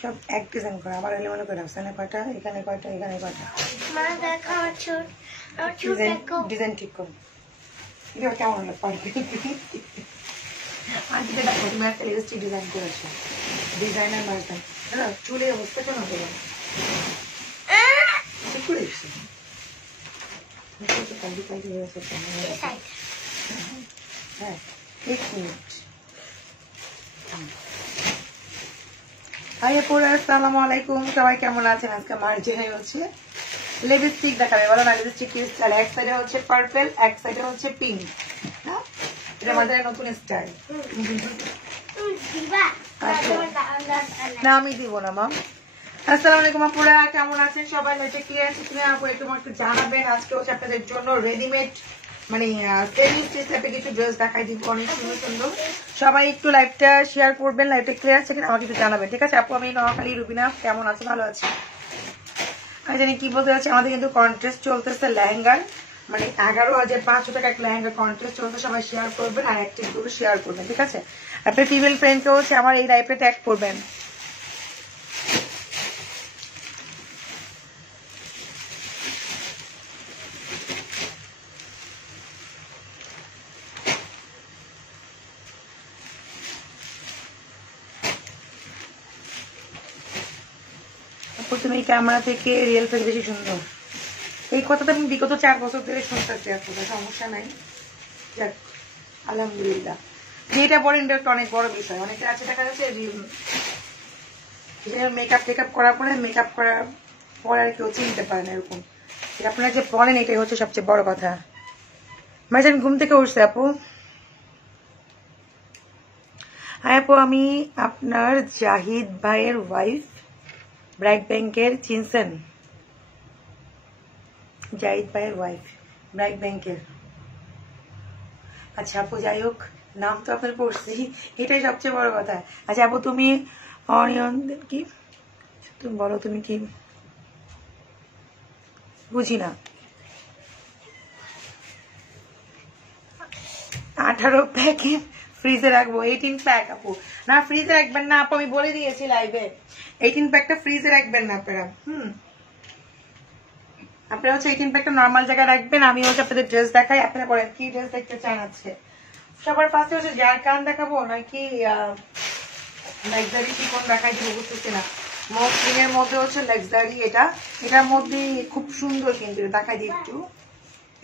সব এক ডিজাইন করে আবার এলোমেলো করে এখানে কয়টা এখানে কয়টা এখানে কয়টা ডিজাইন ঠিক করো এটা কেমন হলো পারবে আজকে দেখো তুমি একটা লিপস্টিক ডিজাইন করেছো ডিজাইনার মার্জিন না চুলের অবস্থা কেন হলো ঠিক করে এসছি হ্যাঁ 1 মিনিট হাই আপুরা আসসালামু আলাইকুম সবাই কেমন আছেন আজকে মার্জিনে হচ্ছে লিপস্টিক দেখাবে বলো না লিপস্টিক কি স্টাইল এক সাইডে হচ্ছে পার্পল এক সাইডে হচ্ছে পিঙ্ক হ্যাঁ এটা আমাদের নতুন স্টাইল না আমি দিব না মা আসসালামু আলাইকুম আপুরা কেমন আছেন সবাই এটা ক্লিয়ার আছে কিনা আপু একটু আমাকে জানাবেন আজকে হচ্ছে আপনাদের জন্য রেডিমেড মানে সেমি স্টিচ টাইপের কিছু ড্রেস দেখাই দিব অনেক সুন্দর সুন্দর সবাই একটু লাইভটা শেয়ার করবেন লাইভটা ক্লিয়ার আছে কিনা আমাকে একটু জানাবেন ঠিক আছে আপু আমি নোয়াখালী রুবিনা কেমন আছে ভালো আছি আমি জানি কি বলতে যাচ্ছি আমাদের কিন্তু কন্টেস্ট চলতেছে লেহেঙ্গার মানে 11,500 টাকা এক লেহেঙ্গা কন্টেস্ট চলতে সবাই শেয়ার করবেন আর অ্যাক্টিভ করে শেয়ার করবেন ঠিক আছে আপনার ফিমেল ফ্রেন্ডকেও হচ্ছে আমার এই লাইভে ট্যাগ করবেন তুমি ক্যামেরা থেকে রিয়েল থেকে বেশি সুন্দর এই কথাটা আমি বিগত 4 বছর ধরে শুনতেছি আপনার সমস্যা নাই যাক আলহামদুলিল্লাহ যেটা বলেন এটা অনেক বড় বিষয় অনেকে আছে দেখা যাচ্ছে মেকআপ টেকআপ করার পরে মেকআপ করার পরে আর কেউ চিনতে পারে না এরকম আপনারা যে বলেন এটাই হচ্ছে সবচেয়ে বড় কথা মাঝে ঘুম থেকে উঠছে আপু হ্যাঁ আপু আমি আপনার জাহিদ ভাইয়ের ওয়াইফ ব্রাইট ব্যাংকের চিনছেন জাহিদ ভাইয়ের ওয়াইফ ব্রাইট ব্যাংকের আচ্ছা আপু যাই হোক নাম তো আপনার পড়ছি এটাই সবচেয়ে বড় কথা আচ্ছা আপু তুমি অনিয়ন কি তুমি বলো তুমি কি বুঝি না 18 প্যাকেট ফ্রিজে রাখবো 18 প্যাক আপু না ফ্রিজে রাখবেন না আপু আমি বলে দিয়েছি লাইভে 18 প্যাকটা ফ্রিজে রাখবেন না আপনারা আপনারা হচ্ছে 18 প্যাকটা নর্মাল জায়গায় রাখবেন আমি হচ্ছে আপনাদের ড্রেস দেখাই আপনারা বলেন কি ড্রেস দেখতে চান আজকে সবার ফার্স্টে হচ্ছে জারকান দেখাবো নাকি লাক্সারি চিকন দেখাই দিব বুঝতেছি না মসলিনের মধ্যে হচ্ছে লাক্সারি এটার মধ্যে খুব সুন্দর কিন্তু দেখাই দিই একটু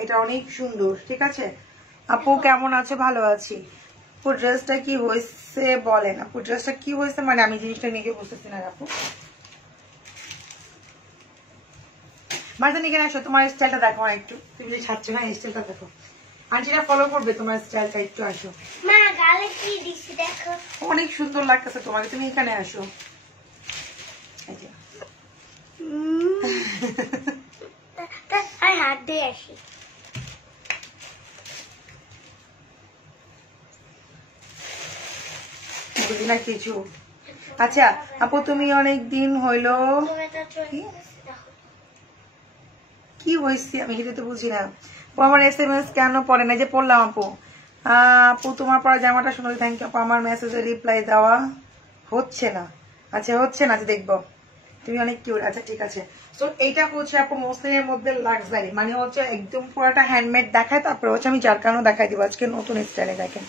এটা অনেক সুন্দর ঠিক আছে আপু কেমন আছে ভালো আছি আপু ড্রেসটা কি হয়েছে বলেন আপু ড্রেসটা কি হয়েছে মানে আমি জিনিসটা নিয়ে বুঝতেছি না আপু মার্জান এখানে আসো তোমার স্টাইলটা দেখো একটু তুমি যে ছাড়ছো না স্টাইলটা দেখো আন্টিরা ফলো করবে তোমার স্টাইলটা একটু আসো মা গালে কি দিছি দেখো অনেক সুন্দর লাগতেছে তোমাকে তুমি এখানে আসো আই হাত দিয়ে আসি বুঝি না কিছু আচ্ছা আপু তুমি অনেক দিন হইলো কি হয়েছে আমি কিন্তু বুঝি না আমার SMS কেন পড়ে না যে পড়লাম আপু আপু তোমার পরে জামাটা শুনলে থ্যাংক ইউ আপু আমার মেসেজে রিপ্লাই দেওয়া হচ্ছে না আচ্ছা হচ্ছে না দেখবো তুমি অনেক কিউট আচ্ছা ঠিক আছে সো এইটা হচ্ছে আপু মসলিনের মধ্যে লাক্সারি মানে হচ্ছে একদম পুরোটা হ্যান্ডমেড দেখায় তারপরে হচ্ছে আমি জারকানও দেখাই দিব আজকে নতুন স্টাইলে দেখেন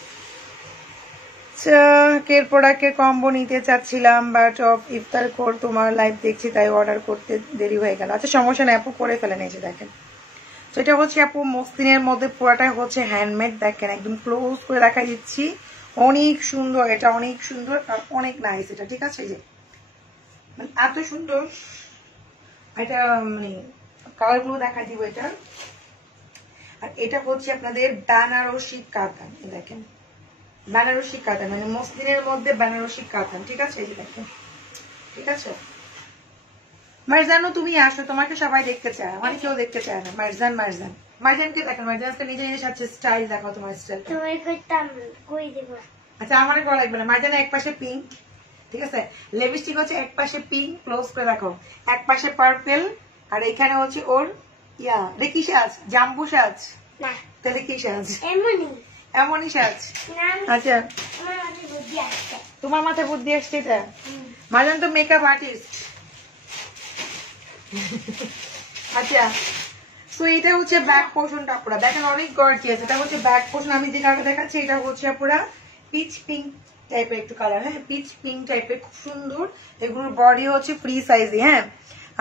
কের প্রোডাক্টের কম্বো নিতে চাচ্ছিলাম বাট ইফতার কর তোমার লাইভ দেখছি তাই অর্ডার করতে দেরি হয়ে গেল আচ্ছা সমস্যা নেই আপু করে ফেলে নিয়েছে দেখেন তো এটা হচ্ছে আপু মসলিনের মধ্যে পুরোটাই হচ্ছে হ্যান্ডমেড দেখেন একদম ক্লোজ করে দেখাই দিচ্ছি অনেক সুন্দর এটা অনেক সুন্দর আর অনেক নাইস এটা ঠিক আছে যে মানে এত সুন্দর এটা মানে কালার গুলো দেখাই দিব এটা আর এটা হচ্ছে আপনাদের বেনারসি কাতান দেখেন বেনারসি কাতান মানে মসলিনের মধ্যে বেনারসি কাতান ঠিক আছে এই যে দেখেন ঠিক আছে মারজানও তুমি আসো তোমাকে সবাই দেখতে চায় আমার কেউ দেখতে চায় না মারজানকে দেখেন মারজানকে নিজে নিজে সাথে স্টাইল দেখো তোমার স্টাইল তোমার কইতাম কই দেব আচ্ছা আমার করা লাগবে না মারজানের এক পাশে পিঙ্ক ঠিক আছে লিপস্টিক হচ্ছে এক পাশে পিঙ্ক ক্লোজ করে রাখো এক পাশে পার্পল আর এখানে হচ্ছে ওর ইয়া রে কি সাজ জাম্বু সাজ না তাহলে কি সাজ এমনই সাজ আচ্ছা বুদ্ধি আসছে। তোমার মাথায় বুদ্ধি আসছে এটা? মাজন তো মেকআপ আর্টিস্ট। আচ্ছা, সো এটা হচ্ছে ব্যাক পোর্শনটা পুরো দেখেন অনেক গর্জিয়াস। এটা হচ্ছে ব্যাক পোর্শন। আমি যে কালারটা দেখাচ্ছি এটা হচ্ছে পুরো পিচ পিঙ্ক টাইপের একটু কালার। হ্যাঁ, পিচ পিঙ্ক টাইপের, খুব সুন্দর। এগুলোর বডি হচ্ছে ফ্রি সাইজে। হ্যাঁ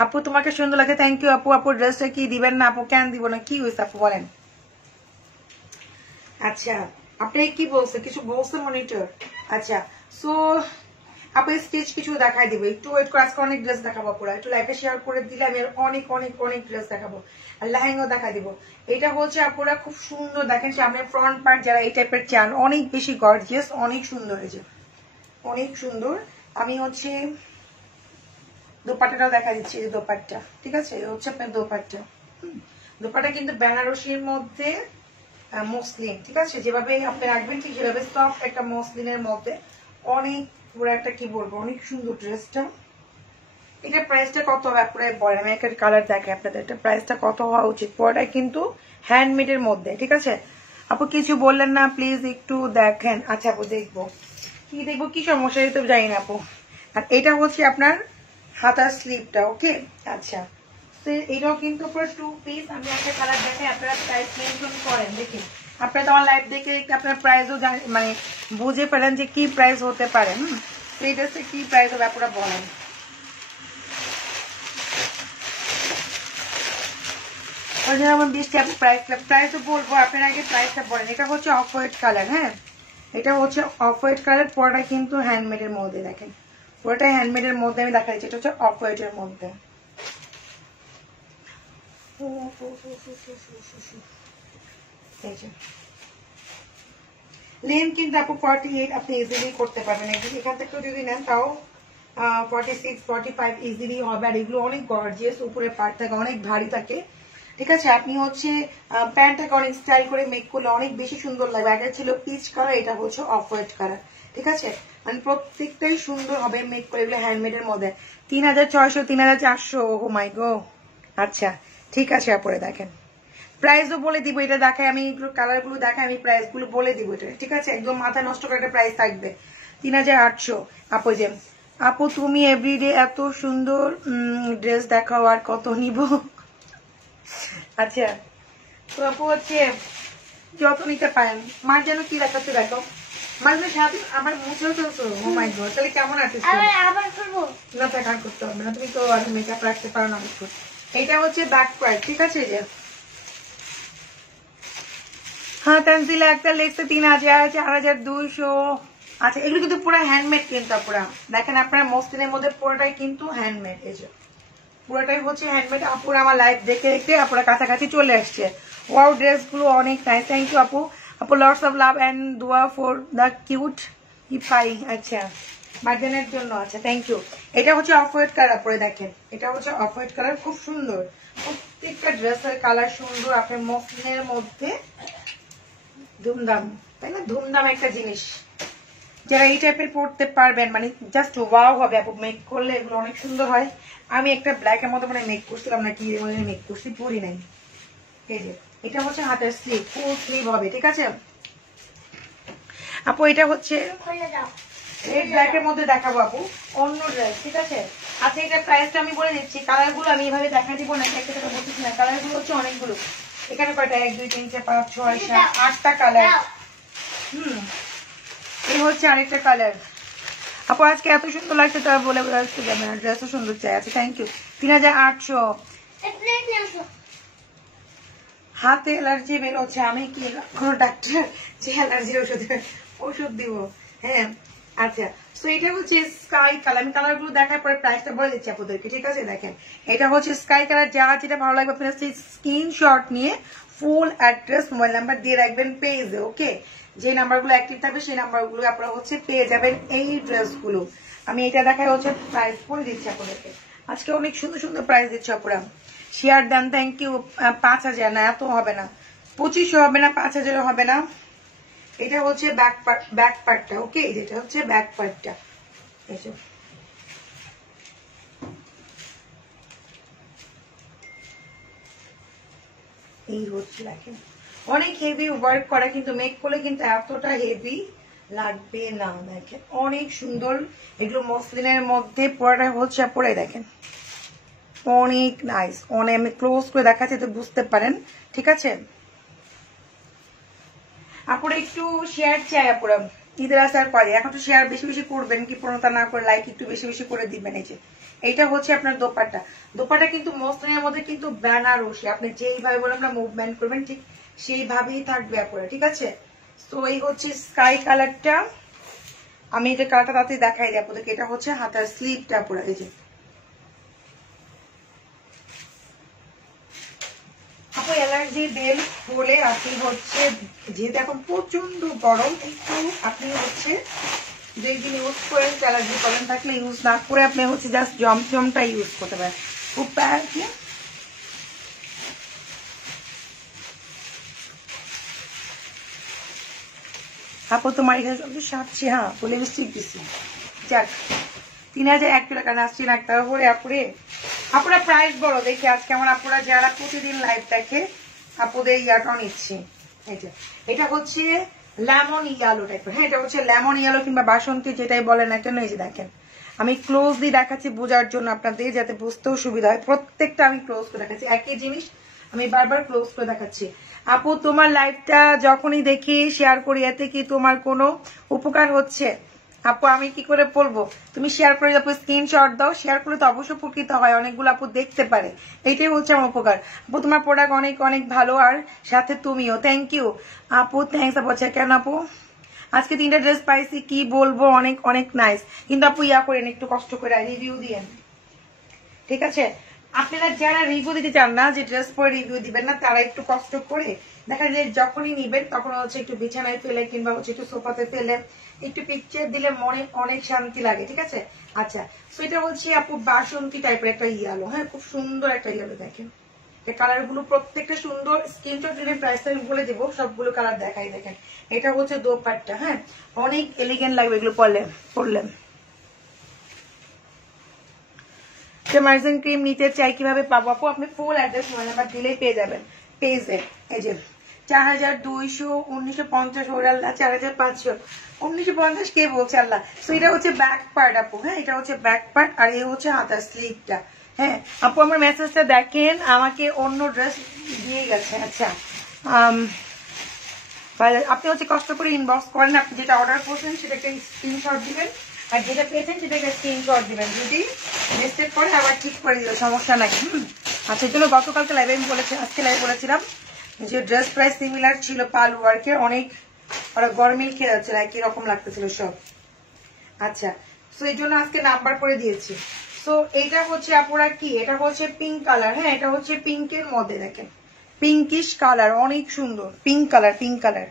আপু, তোমাকে সুন্দর লাগে, থ্যাংক ইউ আপু। আপু ড্রেসটা কি দিবেন না? আপু কেন দিব না, কি হয়েছে আপু বলেন? আচ্ছা, আপনি কি বলছে? কিছু বলছে মনিটর? আচ্ছা, সো আপনি স্টেজ কিছু দেখাই দিব, একটু ওয়েট করে। আজকে অনেক ড্রেস দেখাবো পুরো, একটু লাইভে শেয়ার করে দিলে আমি অনেক অনেক অনেক ড্রেস দেখাবো। আর লেহেঙ্গা দেখাই দিব। এটা হচ্ছে আপুরা খুব সুন্দর, দেখেন সামনে ফ্রন্ট পার্ট যারা এই টাইপের চান, অনেক বেশি গর্জিয়াস, অনেক সুন্দর। এই যে অনেক সুন্দর। আমি হচ্ছে দোপাট্টাটাও দেখা দিচ্ছি, এই দোপাট্টা, ঠিক আছে? এই হচ্ছে আপনার দোপাট্টা। দোপাট্টা কিন্তু বেনারসির মধ্যে মসলিন, ঠিক আছে? যেভাবে আপনি রাখবেন ঠিক সেভাবে সফট একটা মসলিনের মধ্যে অনেক পুরো একটা, কি বলবো, অনেক সুন্দর ড্রেসটা। এটা প্রাইসটা কত হবে আপনারা বলেন? আমি একটা কালার দেখাই আপনাদের, এটা প্রাইসটা কত হওয়া উচিত? পুরোটা কিন্তু হ্যান্ডমেডের মধ্যে, ঠিক আছে? আপু কিছু বললেন না, প্লিজ একটু দেখেন। আচ্ছা আপু দেখবো, কি দেখবো, কি সমস্যা তো জানি না আপু। আর এটা হচ্ছে আপনার হাতার স্লিপটা, ওকে? আচ্ছা, এটাও কিন্তু পুরো 2 পিস। আমি একটা কালার দেখাই, আপনারা প্রাইস মেনশন করেন দেখি। আপনারা তো আমার লাইভ দেখে আপনার প্রাইসও মানে বুঝে ফেলেন যে কি প্রাইস হতে পারে। এই ড্রেসটা কি প্রাইস হবে আপনারা বলেন। ওই জন্য আমার 20 টাকা প্রাইসও বলবো, আপনারা আগে প্রাইসটা বলেন। এটা হচ্ছে অফ হোয়াইট কালার। হ্যাঁ, এটা হচ্ছে অফ হোয়াইট কালার, পুরোটা কিন্তু হ্যান্ডমেডের মধ্যে। দেখেন পুরোটা হ্যান্ডমেডের মধ্যে আমি দেখা দিচ্ছি। এটা হচ্ছে অফ হোয়াইটের মধ্যে। লেন কিন্তু আপু 48 আপনি ইজিলি করতে পারবেন। এখান থেকে যদি নেন তাও 46 45 ইজিলি হবে। আর এগুলো অনেক গর্জিয়াস, উপরে পার্ট থাকে অনেক ভারী থাকে, ঠিক আছে? আপনি হচ্ছে প্যান্টটাকে অনেক স্টাইল করে মেক করলে অনেক বেশি সুন্দর লাগবে। আগে ছিল পিচ কালার, এটা হচ্ছে অফ হোয়াইট কালার, ঠিক আছে? মানে প্রত্যেকটাই সুন্দর হবে মেক করে, এগুলো হ্যান্ডমেডের মধ্যে। 3600 3400, ও মাই গো। আচ্ছা ঠিক আছে আপুরে, দেখেন প্রাইসও বলে দিব। এটা দেখায় আমি, কালার গুলো দেখায় আমি, প্রাইস গুলো বলে দিব এটা, ঠিক আছে? একদম মাথা নষ্ট করে একটা প্রাইস থাকবে 3800। আপু যে আপু তুমি এভরিডে এত সুন্দর ড্রেস দেখাও, আর কত নিব? আচ্ছা, তো আপু হচ্ছে যত নিতে পারেন। মার যেন কি দেখাচ্ছে দেখো, মার সাথে আমার মুছেও চলছো। ও মাই গড, তাহলে কেমন আছিস? আবার করবো না, তা কার করতে হবে না, তুমি তো আর মেকআপ রাখতে পারো না। এটা হচ্ছে ব্যাক পার্ট, ঠিক আছে? যে হ্যাঁ, তানজিলা একটা লেগছে 3000 4200। আচ্ছা, এগুলো কিন্তু পুরো হ্যান্ডমেড কিন্তু পুরা দেখেন আপনারা মসলিনের মধ্যে পুরোটাই কিন্তু হ্যান্ডমেড। এই যে পুরোটাই হচ্ছে হ্যান্ডমেড। আপুরা আমার লাইভ দেখে দেখে আপুরা কাছাকাছি চলে আসছে। ওয়াও, ড্রেস গুলো অনেক নাইস, থ্যাংক ইউ আপু। আপু লটস অফ লাভ এন্ড দোয়া ফর দ্য কিউট ইপাই। আচ্ছা, মার্জনের জন্য। আচ্ছা, থ্যাংক ইউ। এটা হচ্ছে অফ হোয়াইট কালার, পরে দেখেন এটা হচ্ছে অফ হোয়াইট কালার, খুব সুন্দর। প্রত্যেকটা ড্রেসের কালার সুন্দর। আপনার মসলিনের মধ্যে ধুমধাম, তাই না? ধুমধাম একটা জিনিস, যারা এই টাইপের পড়তে পারবেন মানে জাস্ট ওয়াও হবে। আপু মেক করলে এগুলো অনেক সুন্দর হয়। আমি একটা ব্ল্যাক এর মধ্যে মানে মেক করছিলাম না কি মেক করছি, পরি নাই। এই যে এটা হচ্ছে হাতের স্লিভ, ফুল স্লিভ হবে, ঠিক আছে আপু? এটা হচ্ছে এই ব্ল্যাক এর মধ্যে দেখাবো আপু অন্য ড্রেস, ঠিক আছে? আচ্ছা, এটা প্রাইসটা আমি বলে দিচ্ছি। কালার গুলো আমি এভাবে দেখা দিব না, একটা একটা বলতেছি না। কালার গুলো হচ্ছে অনেকগুলো। এখানে কয়টা? 1 2 3 4 5 6 7 8টা কালার। এই হচ্ছে আরেকটা কালার। আপু আজকে এত সুন্দর লাগছে তা বলে আসতে যাবে না, ড্রেসও সুন্দর চাই। আচ্ছা, থ্যাংক ইউ। 3800। হাতে অ্যালার্জি বের হচ্ছে, আমি কি কোন ডাক্তার যে অ্যালার্জির ওষুধ দিব? হ্যাঁ, আচ্ছা, তো এটা হচ্ছে স্কাই কালার। আমি কালার গুলো দেখার পরে প্রাইসটা বলে দিচ্ছি আপনাদেরকে, ঠিক আছে? দেখেন এটা হচ্ছে স্কাই কালার। যা যেটা ভালো লাগবে আপনারা স্ক্রিনশট নিয়ে ফুল অ্যাড্রেস মোবাইল নাম্বার দিয়ে রাখবেন পেজে, ওকে? যে নাম্বারগুলো অ্যাক্টিভ থাকবে সেই নাম্বারগুলো আপনারা হচ্ছে পেয়ে যাবেন এই ড্রেসগুলো। আমি এটা দেখাই হচ্ছে প্রাইস বলে দিচ্ছি আপনাদেরকে। আজকে অনেক সুন্দর সুন্দর প্রাইস দিচ্ছে আপনারা। Share then, thank you. 5000 না, এত হবে না। 2500 হবে না, 5000 হবে না। এটা হচ্ছে ব্যাক পার্টটা, ওকে? যেটা হচ্ছে ব্যাক পার্টটা, এই হচ্ছে দেখেন অনেক হেভি ওয়ার্ক করা, কিন্তু মেক করলে কিন্তু এতটা হেভি লাগবে না। দেখেন অনেক সুন্দর, এগুলো মসলিনের মধ্যে পুরোটা হচ্ছে পরে দেখেন অনেক নাইস। অনেক আমি ক্লোজ করে দেখাচ্ছি তো বুঝতে পারেন, ঠিক আছে। আপুরা একটু শেয়ার চাই, আপুরা ঈদের আসার পরে এখন তো শেয়ার বেশি বেশি করবেন, কি পূর্ণতা না করে লাইক একটু বেশি বেশি করে দিবেন। এই যে এইটা হচ্ছে আপনার দোপাট্টা, দোপাট্টা কিন্তু মসলিনের মধ্যে কিন্তু বেনারসি, আপনি যেইভাবে বলে আমরা মুভমেন্ট করবেন ঠিক সেইভাবেই থাকবে আপুরা, ঠিক আছে। তো এই হচ্ছে স্কাই কালারটা, আমি এটা কালারটা তাড়াতাড়ি দেখাই দিই আপনাদেরকে। এটা হচ্ছে হাতার স্লিভটা আপুরা, এই যে আপু অ্যালার্জি বেল বলে আপনি হচ্ছে যেহেতু এখন প্রচন্ড গরম, একটু আপনি হচ্ছে যেদিন ইউজ করেন অ্যালার্জি প্রবলেম থাকলে ইউজ না করে আপনি হচ্ছে জাস্ট জমজমটা ইউজ করতে পারেন। খুব কি আপু তোমার এখানে সাপছি, হ্যাঁ বলে লিপস্টিক দিচ্ছি, যাক 3001 টাকা নাচছেন একটা করে আপুরে। আপুরা প্রাইস বড় দেখি আজকে আমার আপুরা যারা প্রতিদিন লাইভ দেখে আপুদের ইয়াটাও নিচ্ছি। এটা হচ্ছে লেমন ইয়েলো টাইপের, হ্যাঁ এটা হচ্ছে লেমন ইয়েলো কিংবা বাসন্তী যেটাই বলেন না কেন। এই যে দেখেন আমি ক্লোজলি দেখাচ্ছি বোঝার জন্য আপনাদের, যাতে বুঝতেও সুবিধা হয়। প্রত্যেকটা আমি ক্লোজ করে দেখাচ্ছি, একই জিনিস আমি বারবার ক্লোজ করে দেখাচ্ছি। আপু তোমার লাইভটা যখনই দেখি শেয়ার করি, এতে কি তোমার কোনো উপকার হচ্ছে? আপু আমি কি করে বলবো, তুমি শেয়ার করে আপু স্ক্রিনশট দাও, শেয়ার করলে তো অবশ্যই উপকৃত হয়, অনেকগুলো আপু দেখতে পারে, এইটাই হচ্ছে আমার উপকার। আপু তোমার প্রোডাক্ট অনেক অনেক ভালো, আর সাথে তুমিও, থ্যাংক ইউ আপু, থ্যাংকস আপু। আচ্ছা কেন আপু আজকে 3টা ড্রেস পাইছি, কি বলবো, অনেক অনেক নাইস, কিন্তু আপু ইয়া করেন একটু কষ্ট করে রিভিউ দিয়েন, ঠিক আছে। আপনারা যারা রিভিউ দিতে চান না, যে ড্রেস পরে রিভিউ দিবেন না, তারা একটু কষ্ট করে দেখা যায় যখনই নিবেন তখন হচ্ছে একটু বিছানায় ফেলে কিংবা হচ্ছে একটু সোফাতে ফেলে একটু পিকচার দিলে মনে অনেক শান্তি লাগে, ঠিক আছে। আচ্ছা সো এটা হচ্ছে আপু বাসন্তী টাইপের একটা ইয়েলো, হ্যাঁ খুব সুন্দর একটা ইয়েলো, দেখেন কালার গুলো প্রত্যেকটা সুন্দর। স্ক্রিনশট দিলে প্রাইসটা আমি বলে দেবো, সবগুলো কালার দেখাই। দেখেন এটা হচ্ছে দোপাট্টা, হ্যাঁ অনেক এলিগেন্ট লাগবে এগুলো পরলে। মার্জিন ক্রিম নিতে চাই কিভাবে পাবো আপু? আপনি ফুল অ্যাড্রেস মোবাইল নাম্বার দিলেই পেয়ে যাবেন পেজে। এই যে 4200, 1950, ওরাল্লাহ 4500, 1950 কে বলছে আল্লাহ। তো এটা হচ্ছে ব্যাক পার্ট আপু, হ্যাঁ এটা হচ্ছে ব্যাক পার্ট, আর এই হচ্ছে হাতার স্লিভটা। হ্যাঁ আপু আমার মেসেজটা দেখেন, আমাকে অন্য ড্রেস দিয়ে গেছে। আচ্ছা আপনি হচ্ছে কষ্ট করে ইনবক্স করেন, আপনি যেটা অর্ডার করছেন সেটাকে স্ক্রিনশট দিবেন, আর যেটা পেয়েছেন সেটাকে স্ক্রিনশট দিবেন, যদি মিস্টেক করে আবার ঠিক করে দিল, সমস্যা নাই। আচ্ছা এই জন্য গতকালকে লাইভে আমি বলেছি, আজকে লাইভে বলেছিলাম যে ড্রেস প্রাইস সিমিলার ছিল পাল ওয়ার্কের, অনেক ওরা গরমিল খেয়ে যাচ্ছে, একই রকম লাগতেছিল সব। আচ্ছা সো এই জন্য আজকে নাম্বার করে দিয়েছি। সো এটা হচ্ছে আপুরা কি, এটা হচ্ছে পিঙ্ক কালার, হ্যাঁ এটা হচ্ছে পিঙ্কের মধ্যে দেখেন পিঙ্কিশ কালার, অনেক সুন্দর পিঙ্ক কালার, পিঙ্ক কালার।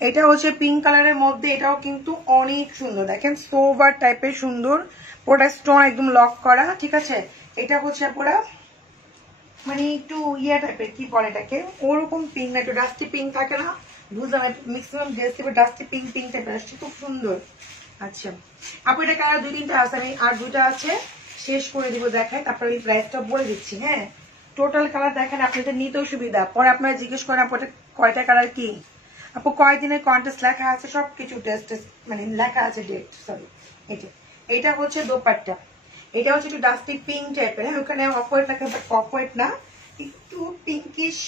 এটা হচ্ছে পিঙ্ক কালারের মধ্যে, এটাও কিন্তু অনেক সুন্দর, দেখেন সোভার টাইপের সুন্দর, ওটা স্টোন একদম লক করা, ঠিক আছে। এটা হচ্ছে পুরা মানে একটু ইয়া টাইপের, কি বলে এটাকে, ওরকম পিঙ্ক না, একটু ডাস্টি পিঙ্ক থাকে না, বুঝলাম ম্যাক্সিমাম ড্রেস থেকে ডাস্টি পিঙ্ক পিঙ্ক টাইপের আসছে, খুব সুন্দর। আচ্ছা আপু এটা কালার 2-3টা আছে, আমি আর 2টা আছে শেষ করে দিব দেখায়, তারপরে এই প্রাইসটা বলে দিচ্ছি। হ্যাঁ টোটাল কালার দেখেন, আপনাদের নিতেও সুবিধা, পরে আপনারা জিজ্ঞেস করেন আপু এটা কয়টা কালার কি, আপু কয়দিনের কন্টেস্ট লেখা আছে, সবকিছু টেস্ট মানে লেখা আছে ডেট, সরি। এটা হচ্ছে দোপাট্টা, এটা হচ্ছে একটু ডাস্টি পিঙ্ক টাইপের, হ্যাঁ ওখানে অফ হোয়াইট লেখা, বাট অফ হোয়াইট না, একটু পিঙ্কিশ,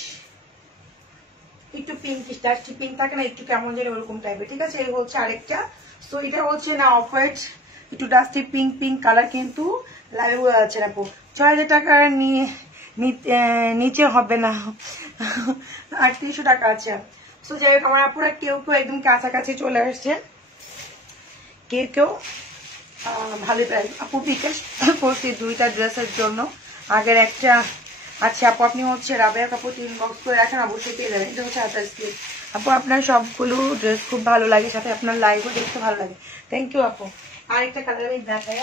একটু পিঙ্কিশ ডাস্টি পিঙ্ক থাকে না, একটু কেমন জানি ওরকম টাইপের, ঠিক আছে। এই হচ্ছে আরেকটা, সো এটা হচ্ছে না অফ হোয়াইট, একটু ডাস্টি পিঙ্ক পিঙ্ক কালার, কিন্তু লাইভে বোঝা যাচ্ছে না আপু। 6000 টাকার নিচে হবে না, 3800 টাকা আছে। সো যাই হোক আমার আপুরা কেউ কেউ একদম কাছাকাছি চলে আসছে, কেউ কেউ ভালোই প্রাইস। আপু বিকাশ করছি 2টা ড্রেসের জন্য, আগের একটা। আচ্ছা আপু আপনি হচ্ছে রাবেয়া কাপড় ইনবক্স করে রাখেন, অবশ্যই পেয়ে যাবেন। এটা হচ্ছে হাতার স্লিভ। আপু আপনার সবগুলো ড্রেস খুব ভালো লাগে, সাথে আপনার লাইভও দেখতে ভালো লাগে, থ্যাংক ইউ আপু। আরেকটা কালার আমি দেখাই,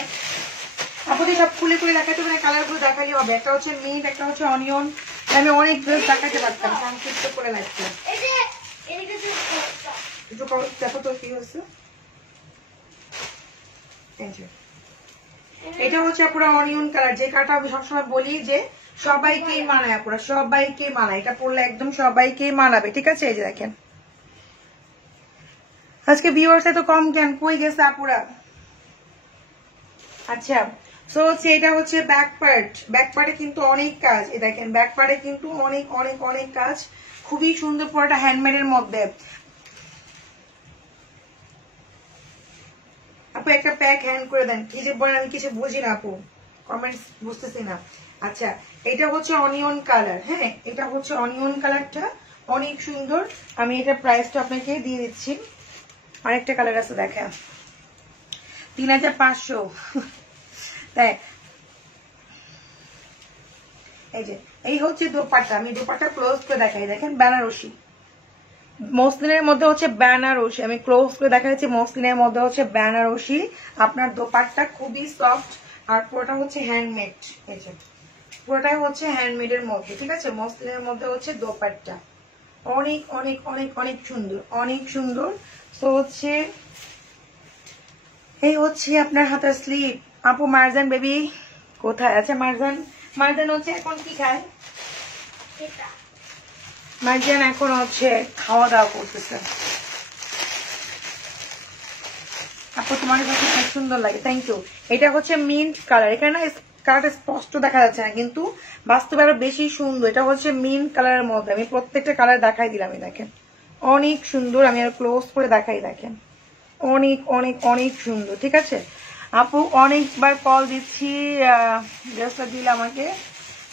আপু সব খুলে খুলে দেখাতে মানে কালার গুলো দেখাই হবে। একটা হচ্ছে মিন্ট, একটা হচ্ছে অনিয়ন, আমি অনেক ড্রেস দেখাতে পারতাম, সংক্ষিপ্ত করে লাগছে। দেখো তো কি হচ্ছে, এটা হচ্ছে পুরো অনিয়ন কালার, যে কাটা আমি সবসময় বলি যে সবাইকেই মানায়, পুরো সবাইকে মানায়, এটা পরলে একদম সবাইকেই মানাবে, ঠিক আছে। এই যে দেখেন আজকে ভিউয়ার্স এত কম কেন, কই গেছে আপুরা? আচ্ছা, সো হচ্ছে এটা হচ্ছে ব্যাক পার্ট। ব্যাক পার্টে কিন্তু অনেক কাজ, এই দেখেন ব্যাক পার্টে কিন্তু অনেক অনেক অনেক কাজ, খুবই সুন্দর পুরোটা হ্যান্ডমেডের মধ্যে। আপু একটা প্যাক হ্যান্ড করে দেন, কি যে বলেন আমি কিছু বুঝি না আপু, কমেন্টস বুঝতেছি না। আচ্ছা, এটা হচ্ছে অনিয়ন কালার, হ্যাঁ এটা হচ্ছে অনিয়ন কালারটা, অনেক সুন্দর। আমি এটা প্রাইসটা আপনাকে দিয়ে দিচ্ছি। আরেকটা কালার আছে দেখেন, 3500। তাই এই যে এই হচ্ছে দোপাট্টা, আমি দোপাট্টা ক্লোজ করে দেখাই, দেখেন বেনারসি মসলিনের মধ্যে হচ্ছে বেনারসি, আমি ক্লোজ করে দেখা যাচ্ছে মসলিনের মধ্যে হচ্ছে বেনারসি। আপনার দোপাট্টা খুবই সফট, আর পুরোটা হচ্ছে হ্যান্ডমেড, এই যে পুরোটাই হচ্ছে হ্যান্ডমেডের মধ্যে, ঠিক আছে। মসলিনের মধ্যে হচ্ছে দোপাট্টা অনেক অনেক অনেক অনেক সুন্দর, অনেক সুন্দর। তো হচ্ছে এই হচ্ছে আপনার হাতের স্লিপ। আপু মারজান বেবি কোথায় আছে? মারজান, মারজান হচ্ছে এখন কি খায়? মারজান এখন হচ্ছে খাওয়া দাওয়া করতেছে। আপু তোমার কাছে খুব সুন্দর লাগে, থ্যাংক ইউ। এটা হচ্ছে মিন্ট কালার, এখানে না কালারটা স্পষ্ট দেখা যাচ্ছে না, কিন্তু বাস্তবে আরো বেশি সুন্দর। এটা হচ্ছে মিন্ট কালারের মধ্যে, আমি প্রত্যেকটা কালার দেখাই দিলাম, দেখেন অনেক সুন্দর। আমি আর ক্লোজ করে দেখাই, দেখেন অনেক অনেক অনেক সুন্দর, ঠিক আছে। আপু অনেকবার কল দিচ্ছি, ড্রেসটা দিলে আমাকে।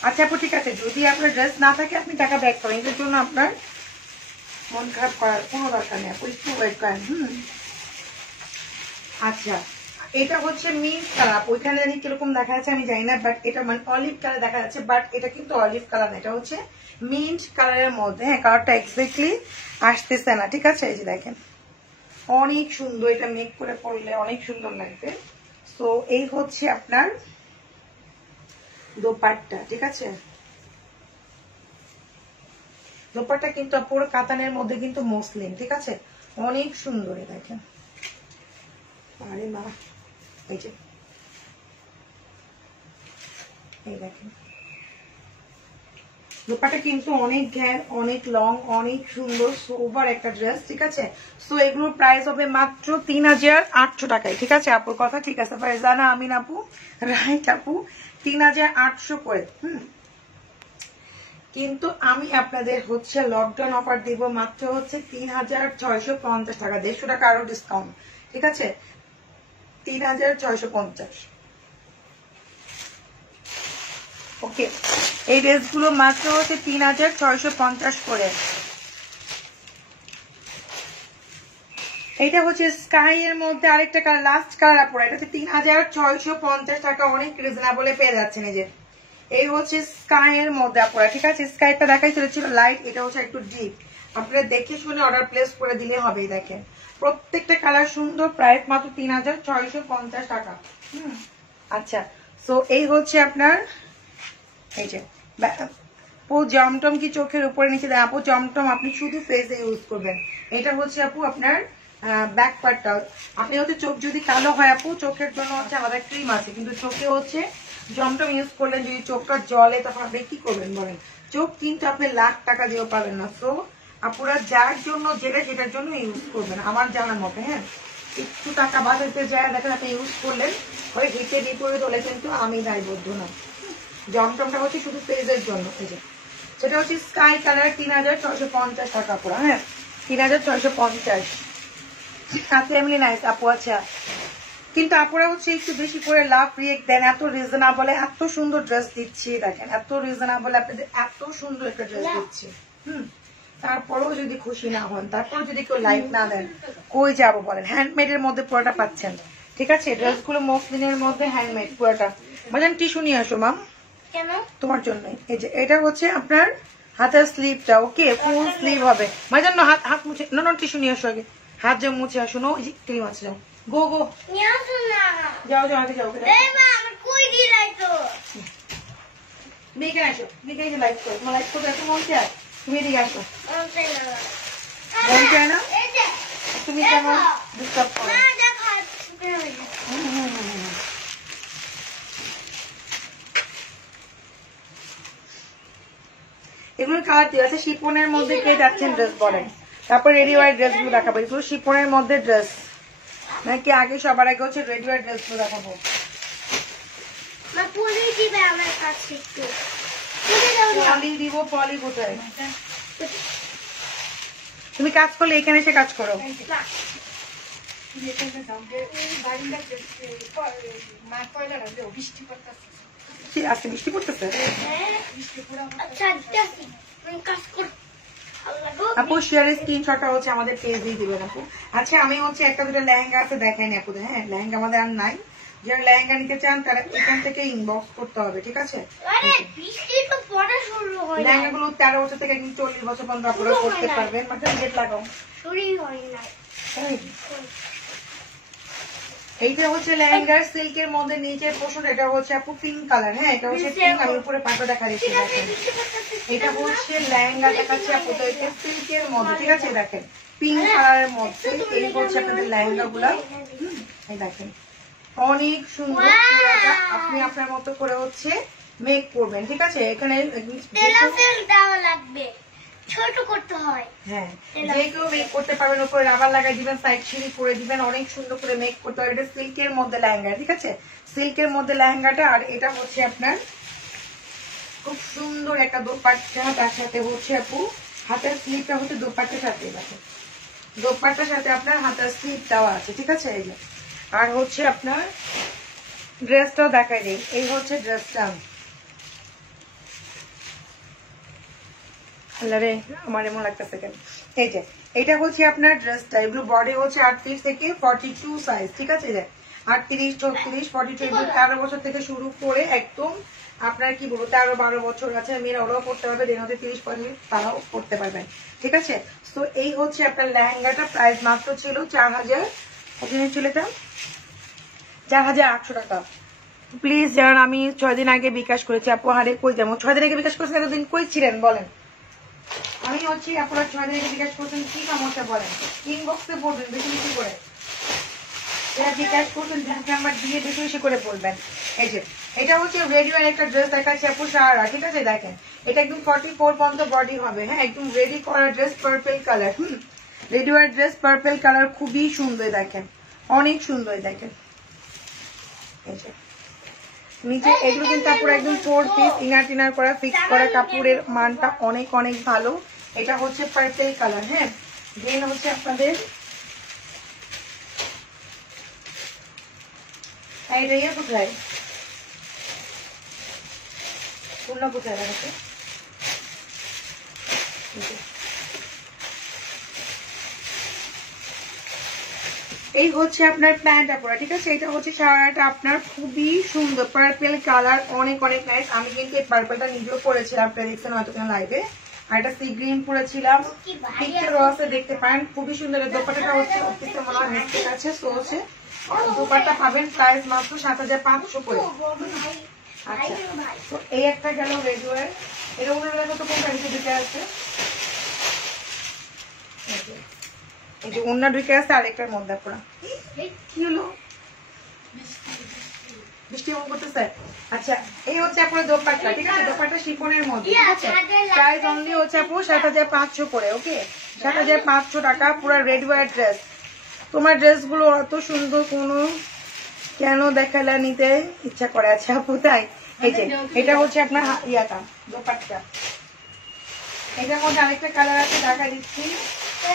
আচ্ছা আপু ঠিক আছে, যদি আপনার ড্রেস না থাকে আপনি টাকা ব্যাক করেন, এটার জন্য আপনার মন খারাপ করার কোনো দরকার নেই, আপু একটু ওয়েট করেন। আচ্ছা, এটা হচ্ছে মিন্ট কালার, ওইখানে জানি কিরকম দেখা যাচ্ছে আমি জানি না, বাট এটা মানে অলিভ কালার দেখা যাচ্ছে, বাট এটা কিন্তু অলিভ কালার না, এটা হচ্ছে মিন্ট কালারের মধ্যে। হ্যাঁ, কালারটা এক্স্যাক্টলি আসতেছে না, ঠিক আছে। এই যে দেখেন অনেক সুন্দর, এটা মেক করে পরলে অনেক সুন্দর লাগবে। তো এই হচ্ছে আপনার দোপাট্টা, ঠিক আছে। দোপাট্টা কিন্তু পুরো কাতানের মধ্যে কিন্তু মসলিন, ঠিক আছে, অনেক সুন্দর। দেখেন আরে মা, এই যে এই দেখেন দোপাট্টা কিন্তু অনেক ঘ্যার, অনেক লং, অনেক সুন্দর সোবার একটা ড্রেস, ঠিক আছে। সো এগুলোর প্রাইস হবে মাত্র 3800 টাকায়, ঠিক আছে। আপুর কথা ঠিক আছে, ফারজানা আমিন আপু, রাইট আপু, 3800 করে। কিন্তু আমি আপনাদের হচ্ছে লকডাউন অফার দিব মাত্র হচ্ছে 3650 টাকা, 150 টাকা আরো ডিসকাউন্ট, ঠিক আছে, 3650। ওকে, এই ড্রেসগুলো মাত্র হচ্ছে 3650 করে। এটা হচ্ছে স্কাই এর মধ্যে আরেকটা কালার, লাস্ট কালার পরে, এটাতে 3650 টাকা, অনেক রিজনেবলে পেয়ে যাচ্ছেন। এই যে এই হচ্ছে স্কাই এর মধ্যে আপনারা, ঠিক আছে। স্কাইটা দেখাই চলেছিল লাইট, এটা হচ্ছে একটু ডিপ, আপনারা দেখে শুনে অর্ডার প্লেস করে দিলে হবে। দেখেন প্রত্যেকটা কালার সুন্দর, প্রাইস মাত্র 3650 টাকা। আচ্ছা, সো এই হচ্ছে আপনার এই যে আপু জমটম কি চোখের উপরে নিচে দেয়? আপু জমটম আপনি শুধু ফেসে ইউজ করবেন। এটা হচ্ছে আপু আপনার ব্যাক পার্টটা। আপনি হচ্ছে চোখ যদি কালো হয় আপু, চোখের জন্য হচ্ছে আলাদা ক্রিম আছে, কিন্তু চোখে হচ্ছে জমটম ইউজ করলেন যদি চোখটা জলে, তখন আপনি কি করবেন বলেন? চোখ কিন্তু আপনি লাখ টাকা দিয়েও পাবেন না। তো আপুরা যার জন্য যেটা সেটার জন্য ইউজ করবেন আমার জানার মতে। হ্যাঁ, একটু টাকা বাঁচাতে যায় দেখেন আপনি ইউজ করলেন, ওই হিতে বিপরীত হলে কিন্তু আমি দায়বদ্ধ না। জমটমটা হচ্ছে শুধু ফেজের জন্য, সেটা হচ্ছে স্কাই কালার, 3650 টাকা পুরো। হ্যাঁ, 3650 এমনি নাইস আপু। আচ্ছা, কিন্তু আপুরা হচ্ছে একটু বেশি করে লাভ রিয়েক্ট দেন, এত রিজনেবলে এত সুন্দর ড্রেস দিচ্ছি, দেখেন এত রিজনেবলে আপনাদের এত সুন্দর একটা ড্রেস দিচ্ছি। তারপরেও যদি খুশি না হন, তারপরেও যদি কেউ লাইক না দেন, কই যাবো বলেন? হ্যান্ডমেডের মধ্যে পুরোটা পাচ্ছেন, ঠিক আছে। ড্রেসগুলো মসলিনের মধ্যে হ্যান্ডমেড পুরোটা। মানে টিস্যু নিয়ে আসো মাম, তোমার জন্য। এই যে এটা হচ্ছে আপনার হাতের স্লিভটা, ওকে ফুল স্লিভ হবে। মানে হাত হাত মুছে, না টিস্যু নিয়ে আসো আগে, হাত যে মুছে আসো। নো ক্রিম আছে, যাও গো গো, যাও যাও আগে যাও। মেয়েকে আসো, মেয়েকে লাইক করো, তোমার লাইক করতে এত মন চায়, তুমি এদিকে আসো। মন চায় না, তুমি কেমন ডিস্টার্ব করো। এগুলো কালার ঠিক আছে। শিপনের মধ্যে কে যাচ্ছেন ড্রেস বলেন? তারপর রেডি ওয়ার ড্রেস গুলো দেখাবো, এগুলো শিপনের মধ্যে ড্রেস নাকি আগে সবার আগে হচ্ছে রেডি ওয়ার ড্রেস গুলো দেখাবো। পলি দিব, পলি কোথায়? তুমি কাজ করলে এখানে এসে কাজ করো। আজকে বৃষ্টি পড়তেছে আপু, শেয়ারের স্ক্রিনশটটা হচ্ছে আমাদের পেজেই দিবেন আপু। আচ্ছা আমি হচ্ছে একটা দুটো লেহেঙ্গা আছে দেখাইনি আপুদের। হ্যাঁ লেহেঙ্গা আমাদের আর নাই, যারা লেহেঙ্গা নিতে চান তারা এখান থেকে ইনবক্স করতে হবে, ঠিক আছে? লেহেঙ্গা গুলো 13 বছর থেকে 40 বছর পর্যন্ত আপনারা করতে পারবেন। মানে গেট লাগাও। এইটা হচ্ছে লেহেঙ্গার সিল্কের মধ্যে নিচের পোর্শন, এটা হচ্ছে আপু পিঙ্ক কালার। হ্যাঁ এটা হচ্ছে পিঙ্ক, আমি উপরে পাটা দেখা দিচ্ছি দেখেন। এটা হচ্ছে লেহেঙ্গা দেখাচ্ছে আপু সিল্কের মধ্যে, ঠিক আছে? দেখেন পিঙ্ক কালারের মধ্যে এই হচ্ছে আপনাদের লেহেঙ্গা গুলা। এই দেখেন অনেক সুন্দর, আপনি আপনার মতো করে হচ্ছে মেক করবেন, ঠিক আছে? এখানে ছোট করতে হয়। হ্যাঁ যে কেউ মেক করতে পারবেন, উপরে রাবার লাগাই দিবেন, সাইড সিঁড়ি করে দিবেন, অনেক সুন্দর করে মেক করতে হবে। এটা সিল্কের মধ্যে লেহেঙ্গা, ঠিক আছে? সিল্কের মধ্যে লেহেঙ্গাটা। আর এটা হচ্ছে আপনার খুব সুন্দর একটা দোপাট্টা, তার সাথে হচ্ছে আপু হাতের স্লিপটা হচ্ছে দোপাট্টার সাথে, দেখেন দোপাট্টার সাথে আপনার হাতের স্লিপ দেওয়া আছে, ঠিক আছে? এই আর হচ্ছে আপনার ড্রেসটাও দেখাই দিই। এই হচ্ছে ড্রেসটা। আল্লাহরে আমার এমন লাগতেছে কেন। এই যে এটা হচ্ছে আপনার ড্রেসটা, এগুলো বডি হচ্ছে 38 থেকে 42 সাইজ, ঠিক আছে? 38, 36, 42 এগুলো 13 বছর থেকে শুরু করে একদম আপনার কি বলবো 13-12 বছর আছে মেয়েরা, ওরাও করতে পারবে। দেন হচ্ছে 30-35 তারাও করতে পারবেন, ঠিক আছে? তো এই হচ্ছে আপনার লেহেঙ্গাটা। প্রাইস মাত্র ছিল 4000, কত ছিল এটা? 4800 টাকা। প্লিজ যারা আমি 6 দিন আগে বিকাশ করেছি আপু, হারে কই যেমন 6 দিন আগে বিকাশ করেছেন, এতদিন কই ছিলেন বলেন? আমি হচ্ছি আপনারা 6 দিন আগে বিকাশ করছেন, কি সমস্যা বলেন? ইনবক্সে বলবেন বেশি বেশি করে, যারা বিকাশ করছেন নাম্বার দিয়ে বেশি বেশি করে বলবেন। এই যে এটা হচ্ছে রেডিওয়ার একটা ড্রেস দেখাচ্ছি আপু, সারা, ঠিক আছে? দেখেন এটা একদম 44 পর্যন্ত বডি হবে। হ্যাঁ একদম রেডি করা ড্রেস, পার্পল কালার। রেডিওয়ার ড্রেস পার্পল কালার, খুবই সুন্দর, দেখেন অনেক সুন্দর। দেখেন নিচে এগুলো কিন্তু কাপড় একদম 4 পিস ইনার টিনার করা, ফিক্স করা, কাপড়ের মানটা অনেক অনেক ভালো। এটা হচ্ছে পার্পল কালার। হ্যাঁ দেন হচ্ছে আপনাদের এইটা কোথায় পূর্ণ কোথায় রাখছে? এই হচ্ছে আপনার প্যান্ট আপনারা, ঠিক আছে? এটা হচ্ছে সারাটা আপনার খুবই সুন্দর পার্পল কালার, অনেক অনেক নাইস। আমি কিন্তু এই পার্পলটা নিজেও পরেছিলাম, আপনারা দেখছেন হয়তো কেন লাইভে। আর এটা সি গ্রিন পরেছিলাম, পিকচার রসে দেখতে পারেন, খুবই সুন্দর। দোপাট্টাটা হচ্ছে অফিসে মনে হয় মিস্টেক আছে, সো হচ্ছে দোপাট্টা পাবেন প্রাইস মাত্র 7500 করে। আচ্ছা তো এই একটা গেল রেডিওয়ার। এটা ওনার কত কোনটা নিচে দিতে আছে, এই যে ওন্না ঢুকে আছে আরেকটার মধ্যে পুরা। কি হলো বৃষ্টি এমন করতেছে? আচ্ছা এই হচ্ছে আপনার দোপাট্টা, ঠিক আছে? দোপাট্টা শিফনের মধ্যে, ঠিক আছে? প্রাইস অনলি হচ্ছে আপু 7500 করে। ওকে 7500 টাকা পুরো রেড ওয়ার ড্রেস। তোমার ড্রেস গুলো অত সুন্দর, কোনো কেন দেখালা নিতে ইচ্ছা করে? আচ্ছা আপু তাই। এই যে এটা হচ্ছে আপনার ইয়াটা দোপাট্টা। এটার মধ্যে আরেকটা কালার আছে, দেখা দিচ্ছি।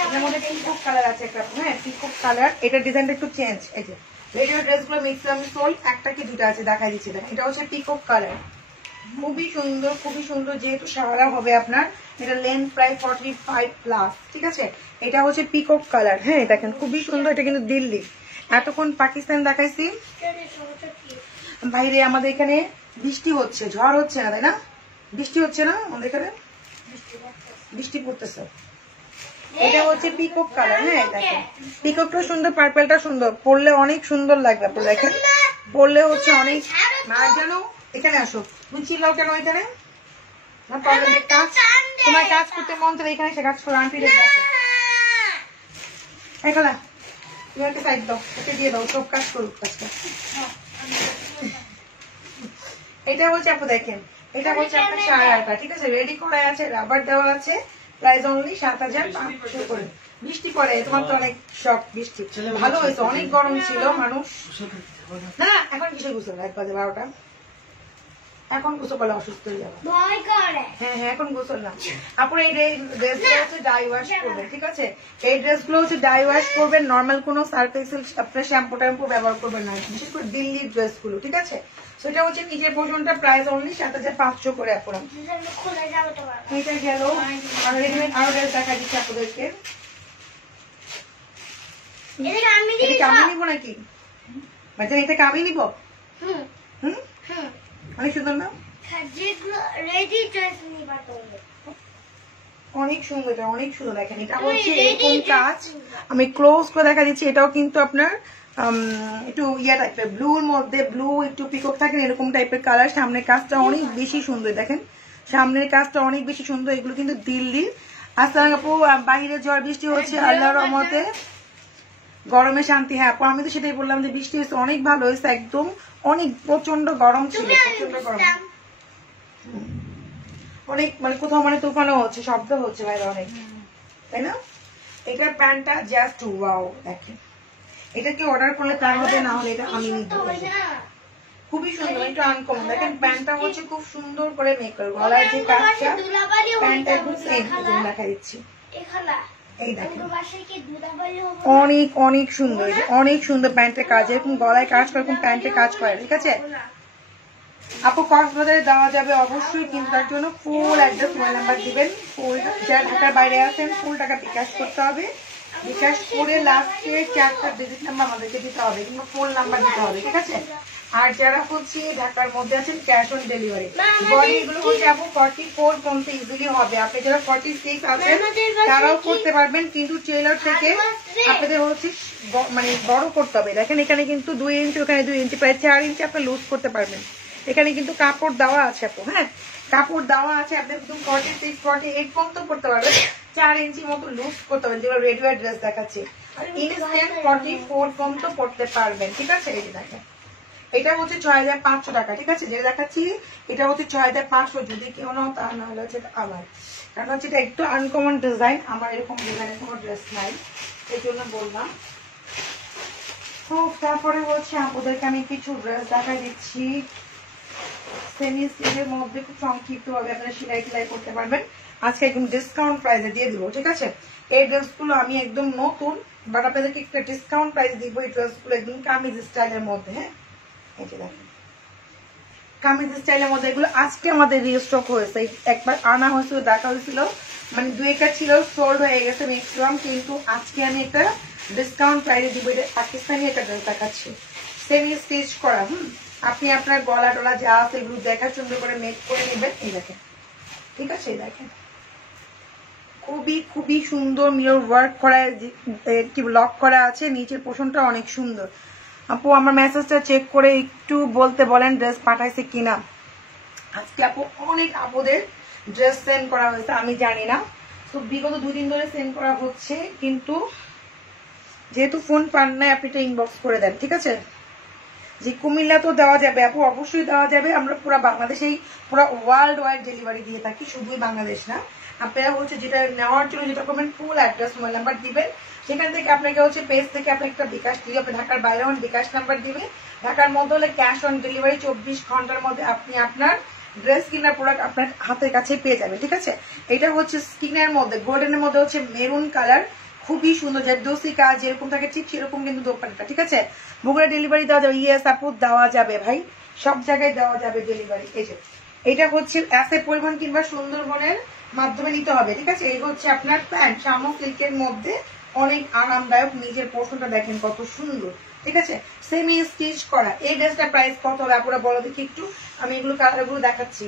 এটার মধ্যে পিকক কালার আছে একটা, হ্যাঁ পিকক কালার। এটা ডিজাইনটা একটু চেঞ্জ। এই যে রেডিও ড্রেসগুলো মিক্স আমি সোল, একটা কি দুটা আছে দেখা দিচ্ছি। এটা হচ্ছে পিকক কালার, খুবই সুন্দর খুবই সুন্দর। যেহেতু সারা হবে আপনার, এটা লেন্থ প্রায় 45 প্লাস, ঠিক আছে? এটা হচ্ছে পিকক কালার। হ্যাঁ দেখেন খুবই সুন্দর। এটা কিন্তু দিল্লি, এতক্ষণ পাকিস্তান দেখাইছি। বাইরে আমাদের এখানে বৃষ্টি হচ্ছে, ঝড় হচ্ছে না, তাই না? বৃষ্টি হচ্ছে না আমাদের এখানে, বৃষ্টি পড়তেছে। এটা হচ্ছে পিকক কালার। হ্যাঁ দেখেন পিককটা সুন্দর, পার্পলটা সুন্দর, পরলে অনেক সুন্দর লাগবে। আপনি দেখেন পরলে হচ্ছে অনেক। আর জানো এখানে আসো, তুমি চিল্লাও কেন এখানে? কাজ, তোমার কাজ করতে মন চাইলে এখানে এসে কাজ করো। আন্টি দেখো এখানে, তুমি একটা সাইড দাও, ওকে দিয়ে দাও, সব কাজ করুক কাজটা। এটা হচ্ছে আপু দেখেন, এটা হচ্ছে আপনার সারাটা, ঠিক আছে? রেডি করা আছে, রাবার দেওয়া আছে, প্রাইস অনলি 7500 করে। বৃষ্টি পড়ে, তোমার তো অনেক শখ বৃষ্টি। ভালো হয়েছে, অনেক গরম ছিল মানুষ। না এখন কিসে গোসল, 1 বাজে 12টা, এখন গোসল করলে অসুস্থ হয়ে যাবে। হ্যাঁ হ্যাঁ এখন গোসল না। আপনার এই ড্রেসগুলো হচ্ছে ডাই ওয়াশ করবেন, ঠিক আছে? এই ড্রেসগুলো হচ্ছে ডাই ওয়াশ করবেন, নর্মাল কোনো সারফেক্সেল আপনার শ্যাম্পু ট্যাম্পু ব্যবহার করবেন না, বিশেষ করে দিল্লির ড্রেসগুলো, ঠিক আছে? সেটা হচ্ছে নিজের পোষণটা প্রাইস অনলি 7,500 করে। আপনার এটা গেল। আর রেডিমেড আরো ড্রেস দেখা দিচ্ছে আপনাদেরকে। এটা আমি নিবো নাকি বাচ্চা? এটা আমি নিব। হুম অনেক সুন্দর না? অনেক সুন্দর, এটা অনেক সুন্দর। দেখেন এটা হচ্ছে এরকম কাজ, আমি ক্লোজ করে দেখা দিচ্ছি। এটাও কিন্তু আপনার একটু ইয়া টাইপের, ব্লুর মধ্যে ব্লু একটু পিকক থাকেন এরকম টাইপের কালার। সামনের কাজটা অনেক বেশি সুন্দর, দেখেন সামনের কাজটা অনেক বেশি সুন্দর। এগুলো কিন্তু দিল্লির। আসসালাম আপু, বাইরে ঝড় বৃষ্টি হচ্ছে আল্লাহর রহমতে, গরমে শান্তি। হ্যাঁ আপু আমি তো সেটাই বললাম যে বৃষ্টি হয়েছে, অনেক ভালো হয়েছে একদম। অনেক প্রচন্ড গরম ছিল, প্রচন্ড গরম, অনেক মানে কোথাও মানে তুফানও হচ্ছে, শব্দ হচ্ছে বাইরে অনেক, তাই না? এটার প্যান্টটা জাস্ট ওয়াও। দেখেন এটা কি অর্ডার করলে তার হবে, না হলে এটা আমি নিতে পারবো। খুবই সুন্দর, এটা আনকমন। দেখেন প্যান্টটা হচ্ছে খুব সুন্দর করে মেক করে, গলার যে কাজটা প্যান্টটা একদম সেম দেখা দিচ্ছি। এই দেখেন অনেক অনেক সুন্দর, অনেক সুন্দর প্যান্টের কাজ, এরকম গলায় কাজ করে, এরকম প্যান্টের কাজ করে, ঠিক আছে? আপু কক্সবাজারে দেওয়া যাবে অবশ্যই, কিন্তু তার জন্য ফুল অ্যাড্রেস মোবাইল নাম্বার দিবেন। ফুল যারা ঢাকার বাইরে আছেন ফুল টাকা বিকাশ করতে হবে, বিকাশ করে লাস্টে 4টা ডিজিট নাম্বার আমাদেরকে দিতে হবে, কিংবা ফুল নাম্বার দিতে হবে, ঠিক আছে? আর যারা হচ্ছে ঢাকার মধ্যে আছেন ক্যাশ অন ডেলিভারি। বডি এগুলো হচ্ছে আপু 44 পর্যন্ত ইজিলি হবে। আপনি যারা 46 আছেন তারাও করতে পারবেন, কিন্তু টেইলর থেকে আপনাদের হচ্ছে মানে বড় করতে হবে। দেখেন এখানে কিন্তু 2 ইঞ্চি, ওখানে 2 ইঞ্চি, প্রায় 4 ইঞ্চি আপনি লুজ করতে পারবেন। এখানে কিন্তু কাপড় দেওয়া আছে আপু, হ্যাঁ কাপড় দেওয়া আছে। আপনি একদম 46 48 পর্যন্ত করতে পারবেন, 4 ইঞ্চি মতো লুজ করতে পারবেন, যেগুলো রেডিমেড ড্রেস দেখাচ্ছি। আর ইনস্ট্যান্ট 44 পর্যন্ত করতে পারবেন, ঠিক আছে? এই যে দেখেন এটা হচ্ছে 6,500 টাকা, ঠিক আছে? যেটা দেখাচ্ছি এটা হচ্ছে 6,500, যদি কেউ নাও তা না হলে হচ্ছে আবার, কারণ হচ্ছে এটা একটু আনকমন ডিজাইন, আমার এরকম ডিজাইনের কোনো ড্রেস নাই, এই জন্য বললাম। তো তারপরে হচ্ছে আপনাদেরকে আমি কিছু ড্রেস দেখা দিচ্ছি সেমি স্লিভের মধ্যে, খুব সংক্ষিপ্ত ভাবে আপনারা সেলাই টেলাই করতে পারবেন। আজকে একদম ডিসকাউন্ট প্রাইসে দিয়ে দিব, ঠিক আছে? এই ড্রেসগুলো আমি একদম নতুন, বাট আপনাদেরকে একটা ডিসকাউন্ট প্রাইস দিব। এই ড্রেসগুলো একদম কামিজ স্টাইলের মধ্যে, হ্যাঁ এই যে দেখেন কামিজ স্টাইলের মধ্যে, এগুলো আজকে আমাদের রিস্টক হয়েছে, একবার আনা হয়েছিল, দেখা হয়েছিল, মানে 2-1টা ছিল সোল্ড হয়ে গেছে ম্যাক্সিমাম, কিন্তু আজকে আমি একটা ডিসকাউন্ট প্রাইসে দিব। এটা পাকিস্তানি একটা ড্রেস দেখাচ্ছি, সেমি স্টিচ করা। আপনি আপনার গলা টলা যা আছে এগুলো দেখা সুন্দর করে মেক করে নেবেন। এই দেখেন, ঠিক আছে? এই দেখেন খুবই খুবই সুন্দর, মিরর ওয়ার্ক করা, কি লক করা আছে, নিচের পোর্শনটা অনেক সুন্দর। আপু আমার মেসেজটা চেক করে একটু বলতে বলেন ড্রেস পাঠাইছে কিনা। আজকে আপু অনেক আপুদের ড্রেস সেন্ড করা হয়েছে, আমি জানি না, তো বিগত 2 দিন ধরে সেন্ড করা হচ্ছে, কিন্তু যেহেতু ফোন পান নাই আপনি এটা ইনবক্স করে দেন, ঠিক আছে? যে কুমিল্লা তো দেওয়া যাবে আপু, অবশ্যই দেওয়া যাবে। আমরা পুরো বাংলাদেশেই পুরো ওয়ার্ল্ড ওয়াইড ডেলিভারি দিয়ে থাকি, শুধুই বাংলাদেশ না। আপনারা হচ্ছে যেটা নেওয়ার জন্য যেটা করবেন, ফুল অ্যাড্রেস মোবাইল নাম্বার দিবেন, সেখান থেকে আপনাকে হচ্ছে পেজ থেকে আপনাকে একটা বিকাশ দিবে। আপনি ঢাকার বাইরে হন বিকাশ নাম্বার দিবে, ঢাকার মধ্যে হলে ক্যাশ অন ডেলিভারি 24 ঘন্টার মধ্যে আপনি আপনার ড্রেস কিনার প্রোডাক্ট আপনার হাতের কাছে পেয়ে যাবেন, ঠিক আছে? এটা হচ্ছে স্কিনের মধ্যে গোল্ডেনের মধ্যে হচ্ছে মেরুন কালার, খুবই সুন্দর, জারদোসি কাজ যেরকম থাকে ঠিক সেরকম কিন্তু দোপাট্টা, ঠিক আছে? বগুড়া ডেলিভারি দেওয়া যাবে, ইয়েস আপু দেওয়া যাবে ভাই, সব জায়গায় দেওয়া যাবে ডেলিভারি। এই যে এটা হচ্ছে অ্যাসে পরিবহন কিংবা সুন্দরবনের মাধ্যমে নিতে হবে, ঠিক আছে? এই হচ্ছে আপনার প্যান্ট, শামু সিল্কের মধ্যে অনেক আরামদায়ক, নিজের পোর্শনটা দেখেন কত সুন্দর, ঠিক আছে? সেমি স্টিচ করা। এই ড্রেসটার প্রাইস কত হবে আপনারা বলো দেখি একটু, আমি এগুলো কালারগুলো দেখাচ্ছি।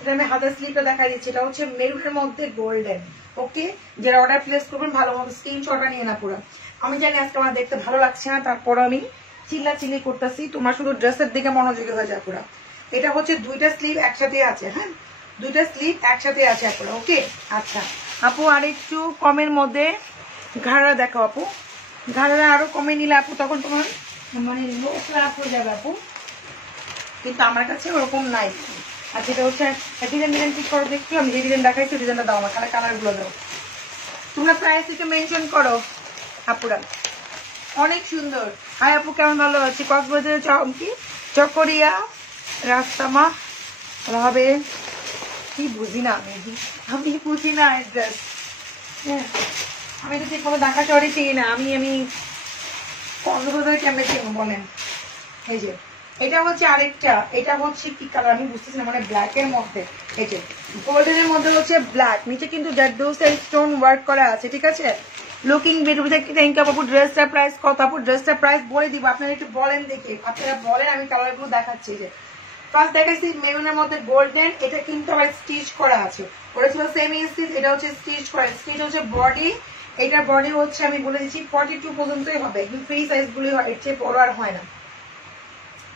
এটা আমি হাতের স্লিপটা দেখা দিচ্ছি, এটা হচ্ছে মেরুনের মধ্যে গোল্ডেন। ওকে, যারা অর্ডার প্লেস করবেন ভালোভাবে স্ক্রিনশটটা নিয়ে না পুরো। আমি জানি আজকে আমার দেখতে ভালো লাগছে না, তারপর আমি চিল্লাচিল্লি করতেছি, তোমার শুধু ড্রেসের দিকে মনোযোগী হয়ে যায় পুরো। এটা হচ্ছে 2টা স্লিভ একসাথে আছে, হ্যাঁ 2টা স্লিভ একসাথে আছে পুরো। ওকে আচ্ছা আপু, আর একটু কমের মধ্যে ঘাড়া দেখো আপু, ঘাড়া আরো কমে নিলে আপু তখন তোমার মানে লো ক্লাস হয়ে যাবে আপু, কিন্তু আমার কাছে ওরকম নাই। আর যেটা হচ্ছে ডিজাইন ঠিক করো দেখি, আমি যে ডিজাইন দেখাইছি ডিজাইনটা দাও আমার, কালার গুলো দাও। তোমরা প্রাইস একটু মেনশন করো আপুরা। অনেক সুন্দর। হাই আপু, কেমন ভালো আছি? কক্সবাজারের কি চকরিয়া রাস্তামা হবে কি বুঝি না, আমি বুঝি না অ্যাড্রেস। হ্যাঁ, আমি তো ঠিক কোনো ঢাকা শহরে চিনি না। আমি কক্সবাজার কেমনে চিনি বলেন? এই যে এটা হচ্ছে আরেকটা, এটা হচ্ছে কি কালার আমি বুঝতেছি না, মানে ব্ল্যাক এর মধ্যে, এই যে গোল্ডেন এর মধ্যে হচ্ছে ব্ল্যাক, নিচে কিন্তু জারদোস এর স্টোন ওয়ার্ক করা আছে, ঠিক আছে? Looking beautiful. থ্যাংক ইউ আপু। ড্রেসটার প্রাইস কত আপু? ড্রেসটার প্রাইস বলে দিব, আপনারা একটু বলেন দেখি, আপনারা বলেন, আমি কালার গুলো দেখাচ্ছি। যে ফার্স্ট দেখাচ্ছি মেরুনের মধ্যে গোল্ডেন, এটা কিন্তু আবার স্টিচ করা আছে, ওটা ছিল সেমি স্টিচ, এটা হচ্ছে স্টিচ করা। স্টিচ হচ্ছে বডি, এটার বডি হচ্ছে আমি বলে দিচ্ছি 42 পর্যন্তই হবে, একদম ফ্রি সাইজ গুলি হয়, এর চেয়ে বড় আর হয় না,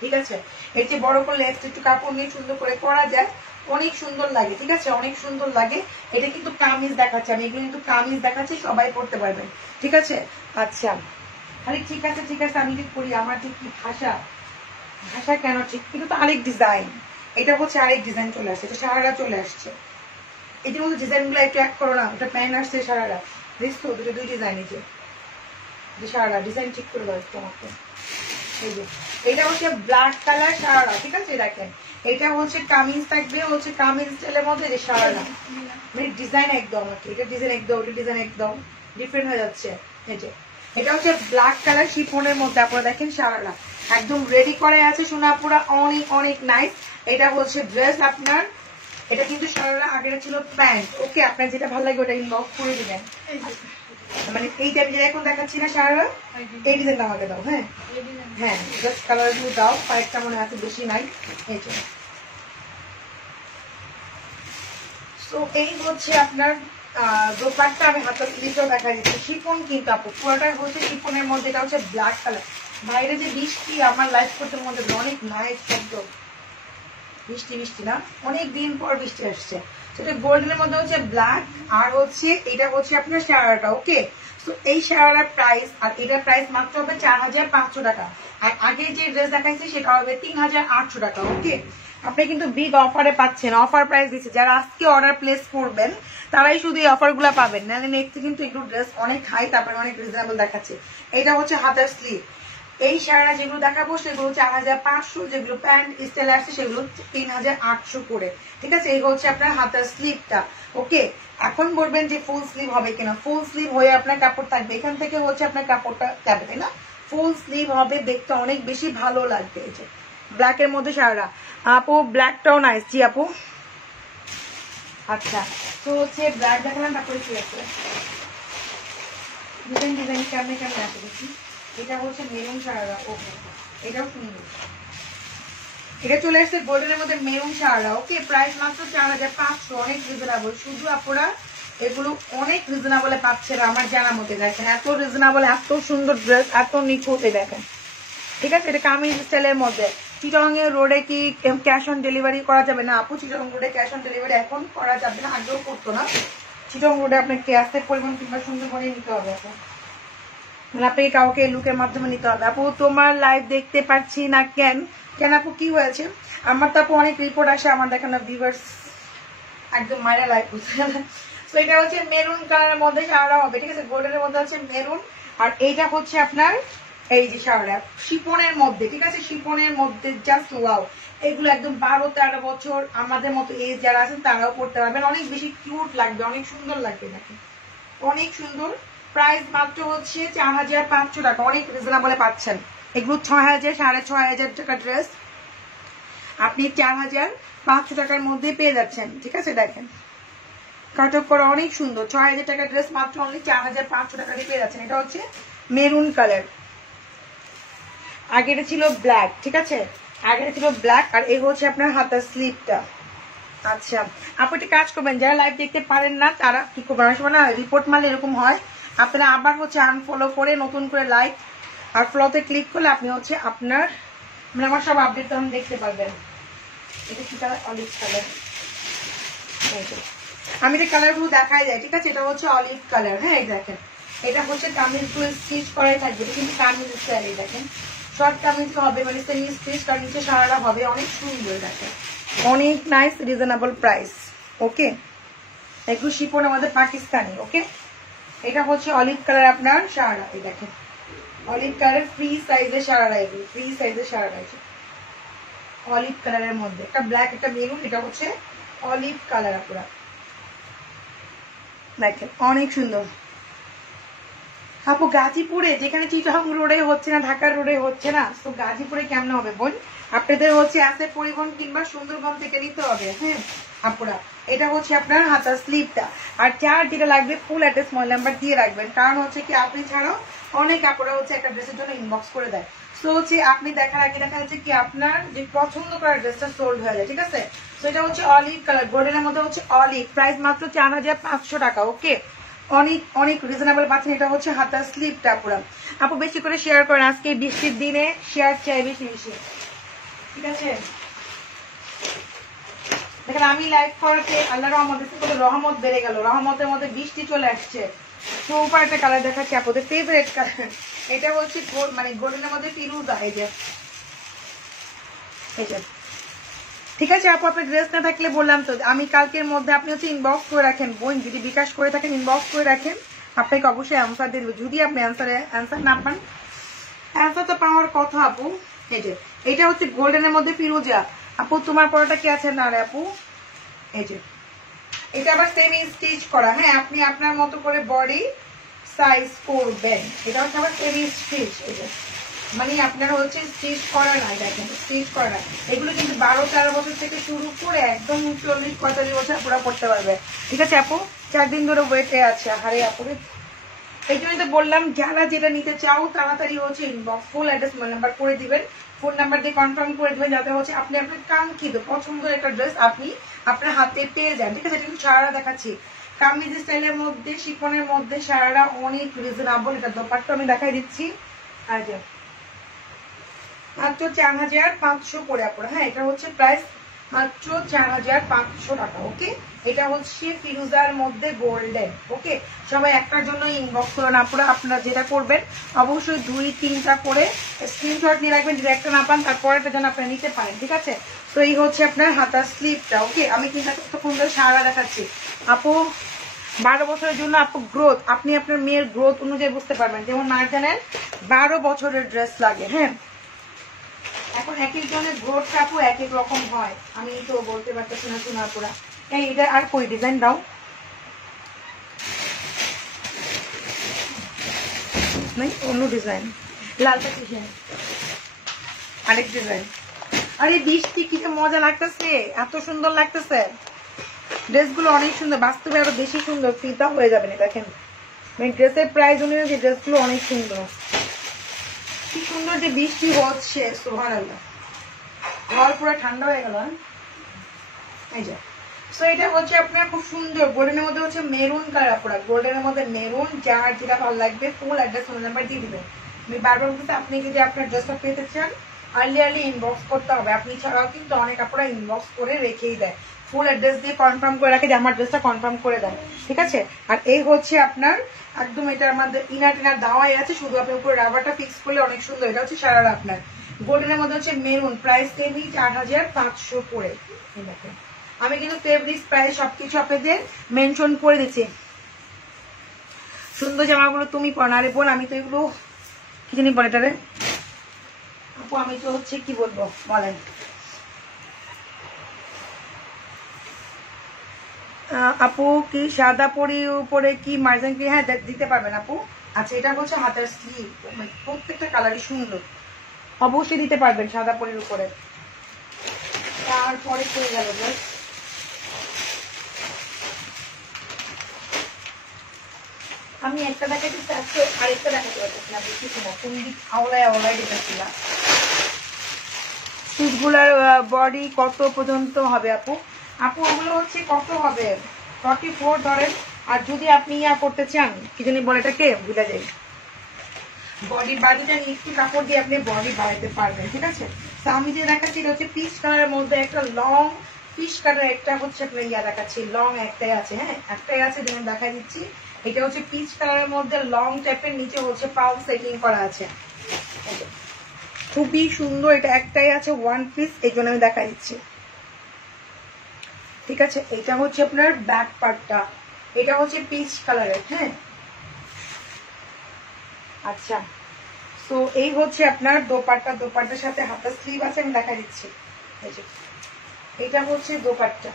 ঠিক আছে? এর চেয়ে বড় করলে একটু কাপড় নিয়ে সুন্দর করে করা যায়, অনেক সুন্দর লাগে, ঠিক আছে? অনেক সুন্দর লাগে। এটা কিন্তু কামিজ দেখাচ্ছে, আমি এগুলো কিন্তু কামিজ দেখাচ্ছি, সবাই পড়তে পারবেন, ঠিক আছে? আচ্ছা, আরে ঠিক আছে ঠিক আছে, আমি ঠিক করি, আমার ঠিক কি ভাষা ভাষা কেন ঠিক, কিন্তু তো আরেক ডিজাইন, এটা হচ্ছে আরেক ডিজাইন চলে আসছে, এটা সারারা চলে আসছে। এটার মধ্যে ডিজাইন গুলো একটু এক করো না, এটা প্যান্ট আসছে সারারা, দেখছো দুটো দুই ডিজাইন, এই যে সারারা ডিজাইন ঠিক করে দাও তোমাকে। এই যে এটা হচ্ছে ব্ল্যাক কালার সারারা, ঠিক আছে? দেখেন এটা হচ্ছে কামিজ থাকবে, হচ্ছে কামিজ স্টাইলের মধ্যে যে সারারা, মানে ডিজাইন একদম, এটা ডিজাইন একদম, এটা ডিজাইন একদম ডিফারেন্ট হয়ে যাচ্ছে। এই যে এটা হচ্ছে ব্ল্যাক কালার শিফনের মধ্যে, আপনারা দেখেন সারারা একদম রেডি করে আছে সোনাপুরা, অনেক অনেক নাইস। এটা হচ্ছে ড্রেস আপনার, এটা কিন্তু সারারা আগের ছিল প্যান্ট, ওকে? আপনার যেটা ভালো লাগে ওটা ইনবক্স করে দিবেন, মানে এই টাইপ যেটা এখন দেখাচ্ছি না সারারা, এই ডিজাইনটা আমাকে দাও। হ্যাঁ হ্যাঁ, জাস্ট কালার গুলো দাও, কয়েকটা মনে আছে, বেশি নাই। এই যে তো এই হচ্ছে আপনার দোপাট্টা, আমি হাতের স্লিভটাও দেখা দিচ্ছি, শিফন কিন্তু আপু পুরোটা হচ্ছে শিফনের মধ্যে, এটা হচ্ছে ব্ল্যাক কালার। বাইরে যে বৃষ্টি, আমার লাইফ করতে মধ্যে অনেক নাইস শব্দ, বৃষ্টি বৃষ্টি না, অনেক দিন পর বৃষ্টি আসছে। সেটা গোল্ডেনের মধ্যে হচ্ছে ব্ল্যাক, আর হচ্ছে এটা হচ্ছে আপনার শারারাটা, ওকে? তো এই শারারার প্রাইস আর এটার প্রাইস মাত্র হবে 4500 টাকা, আর আগে যে ড্রেস দেখাইছি সেটা হবে 3800 টাকা, ওকে? আপনি কিন্তু বিগ অফারে পাচ্ছেন, অফার প্রাইস দিচ্ছে, যারা আজকে অর্ডার প্লেস করবেন তারাই শুধু এই অফার গুলা পাবেন, নাহলে নেক্সট কিন্তু এগুলো ড্রেস অনেক হাই, তারপরে অনেক রিজনেবল দেখাচ্ছে। এটা হচ্ছে হাতের স্লিভ, এই শাড়া যেগুলো দেখাবো সেগুলো 4500, যেগুলো প্যান্ট স্টাইল আসছে সেগুলো 3800 করে, ঠিক আছে? এই হচ্ছে আপনার হাতের স্লিভটা, ওকে? এখন বলবেন যে ফুল স্লিভ হবে কিনা, ফুল স্লিভ হয়ে আপনার কাপড় থাকবে, এখান থেকে হচ্ছে আপনার কাপড়টা যাবে, তাই না? ফুল স্লিভ হবে, দেখতে অনেক বেশি ভালো লাগবে। এই যে ব্ল্যাক এর মধ্যে শাড়া, আপু ব্ল্যাকটাও নাইস। জি আপু, আচ্ছা তো হচ্ছে ব্ল্যাক দেখালাম, তারপরে কি আছে ডিজাইন, ডিজাইন কেমনে কেমনে আছে দেখি। এটা হচ্ছে মেরুন শাড়া, ওকে, এটাও সুন্দর, এটা চলে আসছে গোল্ডেনের মধ্যে মেরুন শাড়া, ওকে? প্রাইস মাত্র 4500, অনেক রিজনেবল। শুধু আপনারা এগুলো অনেক রিজনেবলে পাচ্ছেন আমার জানা মতে, দেখেন এত রিজনেবল, এত সুন্দর ড্রেস, এত নিখুঁত, দেখেন, ঠিক আছে? এটা কামিজ স্টাইলের মধ্যে। চিটং এর রোডে কি ক্যাশ অন ডেলিভারি করা যাবে না আপু? চিটং রোডে ক্যাশ অন ডেলিভারি এখন করা যাবে না, আগেও করতো না। চিটং রোডে আপনার ক্যাশের পরিমাণ কিংবা সুন্দর করে নিতে হবে এখন, মানে আপনাকে কাউকে লুকের মাধ্যমে নিতে হবে। আপু তোমার লাইভ দেখতে পাচ্ছি না কেন? কেন আপু কি হয়েছে? আমার তো আপু অনেক রিপোর্ট আসে, আমার দেখানো ভিউয়ার্স একদম মায়েরা লাইভ বুঝতে গেলেন। তো এটা হচ্ছে মেরুন কালারের মধ্যে শাড়া হবে, ঠিক আছে? গোল্ডেনের মধ্যে হচ্ছে মেরুন, আর এইটা হচ্ছে আপনার এই যে শাড়া শিপনের মধ্যে, ঠিক আছে? শিপনের মধ্যে জাস্ট ওয়াও, এগুলো একদম 12-13 বছর আমাদের মতো এজ যারা আছেন তারাও পড়তে পারবেন, অনেক বেশি কিউট লাগবে, অনেক সুন্দর লাগবে, দেখেন অনেক সুন্দর। প্রাইস মাত্র হচ্ছে 4500 টাকা, অনেক রিজনেবলে পাচ্ছেন। এগুলো 6000 6500 টাকা ড্রেস আপনি 4500 টাকার মধ্যে পেয়ে যাচ্ছেন, ঠিক আছে? দেখেন কাটক করা, অনেক সুন্দর, 6000 টাকার ড্রেস মাত্র অনলি 4500 টাকা দিয়ে পেয়ে যাচ্ছেন। এটা হচ্ছে মেরুন কালার, আগেটা ছিল ব্ল্যাক, ঠিক আছে? আগেটা ছিল ব্ল্যাক, আর এই হচ্ছে আপনার হাতের স্লিভটা। আচ্ছা আপু একটা কাজ করবেন, যারা লাইভ দেখতে পারেন না তারা কি করবেন, অনেক সময় না রিপোর্ট মারলে এরকম হয়, আপনারা আবার হচ্ছে আনফলো করে নতুন করে লাইক আর ফলোতে ক্লিক করলে আপনি হচ্ছে আপনার মানে আমার সব আপডেট তখন দেখতে পারবেন। এটা কি কালার? Olive colour. আমি যে কালারগুলো দেখাই যায়, ঠিক আছে? এটা হচ্ছে অলিভ কালার, হ্যাঁ এই দেখেন এটা হচ্ছে কামিজগুলো স্টিচ করাই থাকবে, এটা কিন্তু কামিজ স্টাইল, দেখেন শর্ট কামিজ হবে, মানে সেমি স্টিচ, কার নিচে সারাটা হবে, অনেক সুন্দর, দেখেন অনেক নাইস, রিজনেবল প্রাইস, ওকে? একটু শিপন আমাদের পাকিস্তানি, ওকে? এটা হচ্ছে অলিভ কালার আপনার সারারা, এই দেখেন অলিভ কালারের ফ্রি সাইজের সারারা, এগুলো ফ্রি সাইজের সারারা, অলিভ কালারের মধ্যে একটা ব্ল্যাক একটা মেরুন, এটা হচ্ছে অলিভ কালার আপনারা দেখেন অনেক সুন্দর। আপু গাজীপুরে যেখানে চিটাগং রোডে হচ্ছে না, ঢাকার রোডে হচ্ছে না, তো গাজীপুরে কেমন হবে বোন? আপনাদের হচ্ছে আসে পরিবহন কিংবা সুন্দরবন থেকে নিতে হবে। হ্যাঁ আপুরা, এটা হচ্ছে আপনার হাতার স্লিপটা। আর চার যেটা লাগবে ফুল অ্যাড্রেস মোবাইল নাম্বার দিয়ে রাখবেন, কারণ হচ্ছে কি আপনি ছাড়াও অনেক আপুরা হচ্ছে একটা ড্রেসের জন্য ইনবক্স করে দেয়। সো হচ্ছে আপনি দেখার আগে দেখা যাচ্ছে কি আপনার যে পছন্দ করার ড্রেসটা সোল্ড হয়ে যায়। ঠিক আছে, তো এটা হচ্ছে অলিভ কালার, গোল্ডেনের মধ্যে হচ্ছে অলিভ, প্রাইস মাত্র 4500 টাকা। ওকে, অনেক অনেক রিজনেবল পাচ্ছেন। এটা হচ্ছে হাতার স্লিপটা পুরো। আপু বেশি করে শেয়ার করেন, আজকে বৃষ্টির দিনে শেয়ার চাই বেশি বেশি। ঠিক আছে, দেখেন আমি লাইভ করাতে আল্লাহ রহমত বেড়ে গেল, রহমতের মধ্যে বৃষ্টি চলে আসছে। সুপার একটা কালার দেখাচ্ছি আপনাদের ফেভারিট কালার, এটা হচ্ছে মানে গোল্ডেনের মধ্যে ফিরুজা। এই যে ঠিক আছে আপু, আপনার ড্রেস না থাকলে বললাম তো আমি কালকের মধ্যে আপনি হচ্ছে ইনবক্স করে রাখেন বোন, যদি বিকাশ করে থাকেন ইনবক্স করে রাখেন, আপনাকে অবশ্যই অ্যান্সার দিয়ে দেবো। যদি আপনি অ্যান্সার না পান, অ্যান্সার তো পাওয়ার কথা আপু। এই যে এটা হচ্ছে গোল্ডেনের মধ্যে ফিরোজা। আপু তোমার পরোটা কি আছে না রে আপু? এই যে এটা আবার সেমি স্টিচ করা। হ্যাঁ, আপনি আপনার মতো করে বডি সাইজ করবেন। এটা হচ্ছে আবার সেমি স্টিচ, এই যে মানে আপনার হচ্ছে স্টিচ করা না, দেখেন স্টিচ করা না। এগুলো কিন্তু 12-13 বছর থেকে শুরু করে একদম 40-45 বছর পুরো করতে পারবে। ঠিক আছে আপু, 4 দিন ধরে ওয়েটে আছে। হারে আপুরে, এই জন্যই তো বললাম যারা যেটা নিতে চাও তাড়াতাড়ি হচ্ছে inbox full address mobile number করে দিবেন, ফোন নাম্বার দিয়ে কনফার্ম করে দিবেন, যাতে হচ্ছে আপনি আপনার কাঙ্ক্ষিত পছন্দের একটা ড্রেস আপনি আপনার হাতে পেয়ে যান। ঠিক আছে, এটা কিন্তু সারারা দেখাচ্ছি, কামিজ স্টাইলের মধ্যে শিফনের মধ্যে সারারা অনেক রিজনেবল। এটা দোপাট্টা আমি দেখাই দিচ্ছি, আর যে মাত্র 4500 করে আপনারা। হ্যাঁ, এটা হচ্ছে প্রাইস মাত্র 4500 টাকা। ওকে, এটা হচ্ছে ফিরোজার মধ্যে গোল্ডেন। ওকে, সবাই একটার জন্য ইনবক্স করেন আপনারা। আপনারা যেটা করবেন অবশ্যই 2-3টা করে স্ক্রিনশট নিয়ে রাখবেন, যদি একটা না পান তারপরেটা যেন আপনারা নিতে পারেন। ঠিক আছে, তো এই হচ্ছে আপনার হাতার স্লিপটা। ওকে, আমি কিন্তু এতক্ষণ ধরে সারা দেখাচ্ছি আপু। 12 বছরের জন্য আপু গ্রোথ, আপনি আপনার মেয়ের গ্রোথ অনুযায়ী বুঝতে পারবেন। যেমন মার্জানের 12 বছরের ড্রেস লাগে। হ্যাঁ, এখন এক একজনের গ্রোথটা আপু এক এক রকম হয়, আমি তো বলতে পারতেছি না শোনার পুরা। এই এটা আর কই ডিজাইন দাও নাই, অন্য ডিজাইন লালটা কিসে, আরেক ডিজাইন। আরে বৃষ্টি কি মজা লাগতেছে, এত সুন্দর লাগতেছে ড্রেসগুলো, অনেক সুন্দর, বাস্তবে আরো বেশি সুন্দর, ফিতা হয়ে যাবে না। দেখেন ড্রেসের প্রাইস অনুযায়ী ড্রেসগুলো অনেক সুন্দর, কি সুন্দর যে বৃষ্টি হচ্ছে। সুবহানাল্লাহ, ঘর পুরো ঠান্ডা হয়ে গেল। এই যে সো এটা হচ্ছে আপনার খুব সুন্দর গোল্ডেনের মধ্যে হচ্ছে মেরুন কালার। আপনারা গোল্ডেনের মধ্যে মেরুন, যার যেটা ভালো লাগবে ফুল অ্যাড্রেস ফোন নাম্বার দিয়ে দিবেন। আমি বারবার বলতে, আপনি যদি আপনার ড্রেসটা পেতে চান আর্লি ইনবক্স করতে হবে। আপনি ছাড়াও কিন্তু অনেক আপনারা ইনবক্স করে রেখেই দেয়, ফুল অ্যাড্রেস দিয়ে কনফার্ম করে রাখে যে আমার ড্রেসটা কনফার্ম করে দেয়। ঠিক আছে, আর এই হচ্ছে আপনার একদম এটার মধ্যে ইনার টিনার দেওয়াই আছে, শুধু আপনি উপরে রাবারটা ফিক্স করলে অনেক সুন্দর। এটা হচ্ছে সারারা আপনার গোল্ডেনের মধ্যে হচ্ছে মেরুন, প্রাইস সেমি 4500 করে। দেখেন আমি কিন্তু ফেব্রিক্স প্রাইস সবকিছু আপনাদের মেনশন করে দিচ্ছি। সুন্দর জামাগুলো তুমি পরো না রে বোন, আমি তো এগুলো কি জানি বলে এটারে আপু, আমি তো হচ্ছে কি বলবো বলেন। আপু কি সাদা পরি উপরে কি মার্জিন কি? হ্যাঁ দিতে পারবেন আপু। আচ্ছা, এটা হচ্ছে হাতের স্লিভ, প্রত্যেকটা কালারই সুন্দর, অবশ্যই দিতে পারবেন সাদা পরির উপরে। তারপরে পেয়ে গেল আমি একটা দেখাতে চাচ্ছি, আরেকটা দেখাতে পারতেছিলাম, বুঝতেছি না কোন দিক আওলায় দেখাচ্ছিলাম। সুটগুলার বডি কত পর্যন্ত হবে আপু? আপু ওগুলো হচ্ছে কত হবে, 44 ধরেন। আর যদি আপনি ইয়া করতে চান, কি জানি বলে এটাকে ভুলে যাই, বডি বাড়িটা একটু কাপড় দিয়ে আপনি বডি বাড়াইতে পারবেন। ঠিক আছে, তো আমি যে দেখাচ্ছি এটা হচ্ছে পিচ কালারের মধ্যে একটা লং পিচ কালার, একটা হচ্ছে আপনার ইয়া দেখাচ্ছি লং একটাই আছে। হ্যাঁ, একটাই আছে, যেমন দেখা দিচ্ছি। এটা হচ্ছে পিচ কালারের মধ্যে লং টাইপের, নিচে হচ্ছে পাল সেটিং করা আছে, খুবই সুন্দর। এটা একটাই আছে, ওয়ান পিস, এই জন্য আমি দেখা দিচ্ছি। ঠিক আছে, এটা হচ্ছে আপনার ব্যাক পার্টটা, এটা হচ্ছে পিচ কালারের। হ্যাঁ, আচ্ছা, তো এই হচ্ছে আপনার দোপাট্টা। দোপাট্টার সাথে হাতের স্লিভ আছে, আমি দেখা দিচ্ছি। এই যে এটা হচ্ছে দোপাট্টা,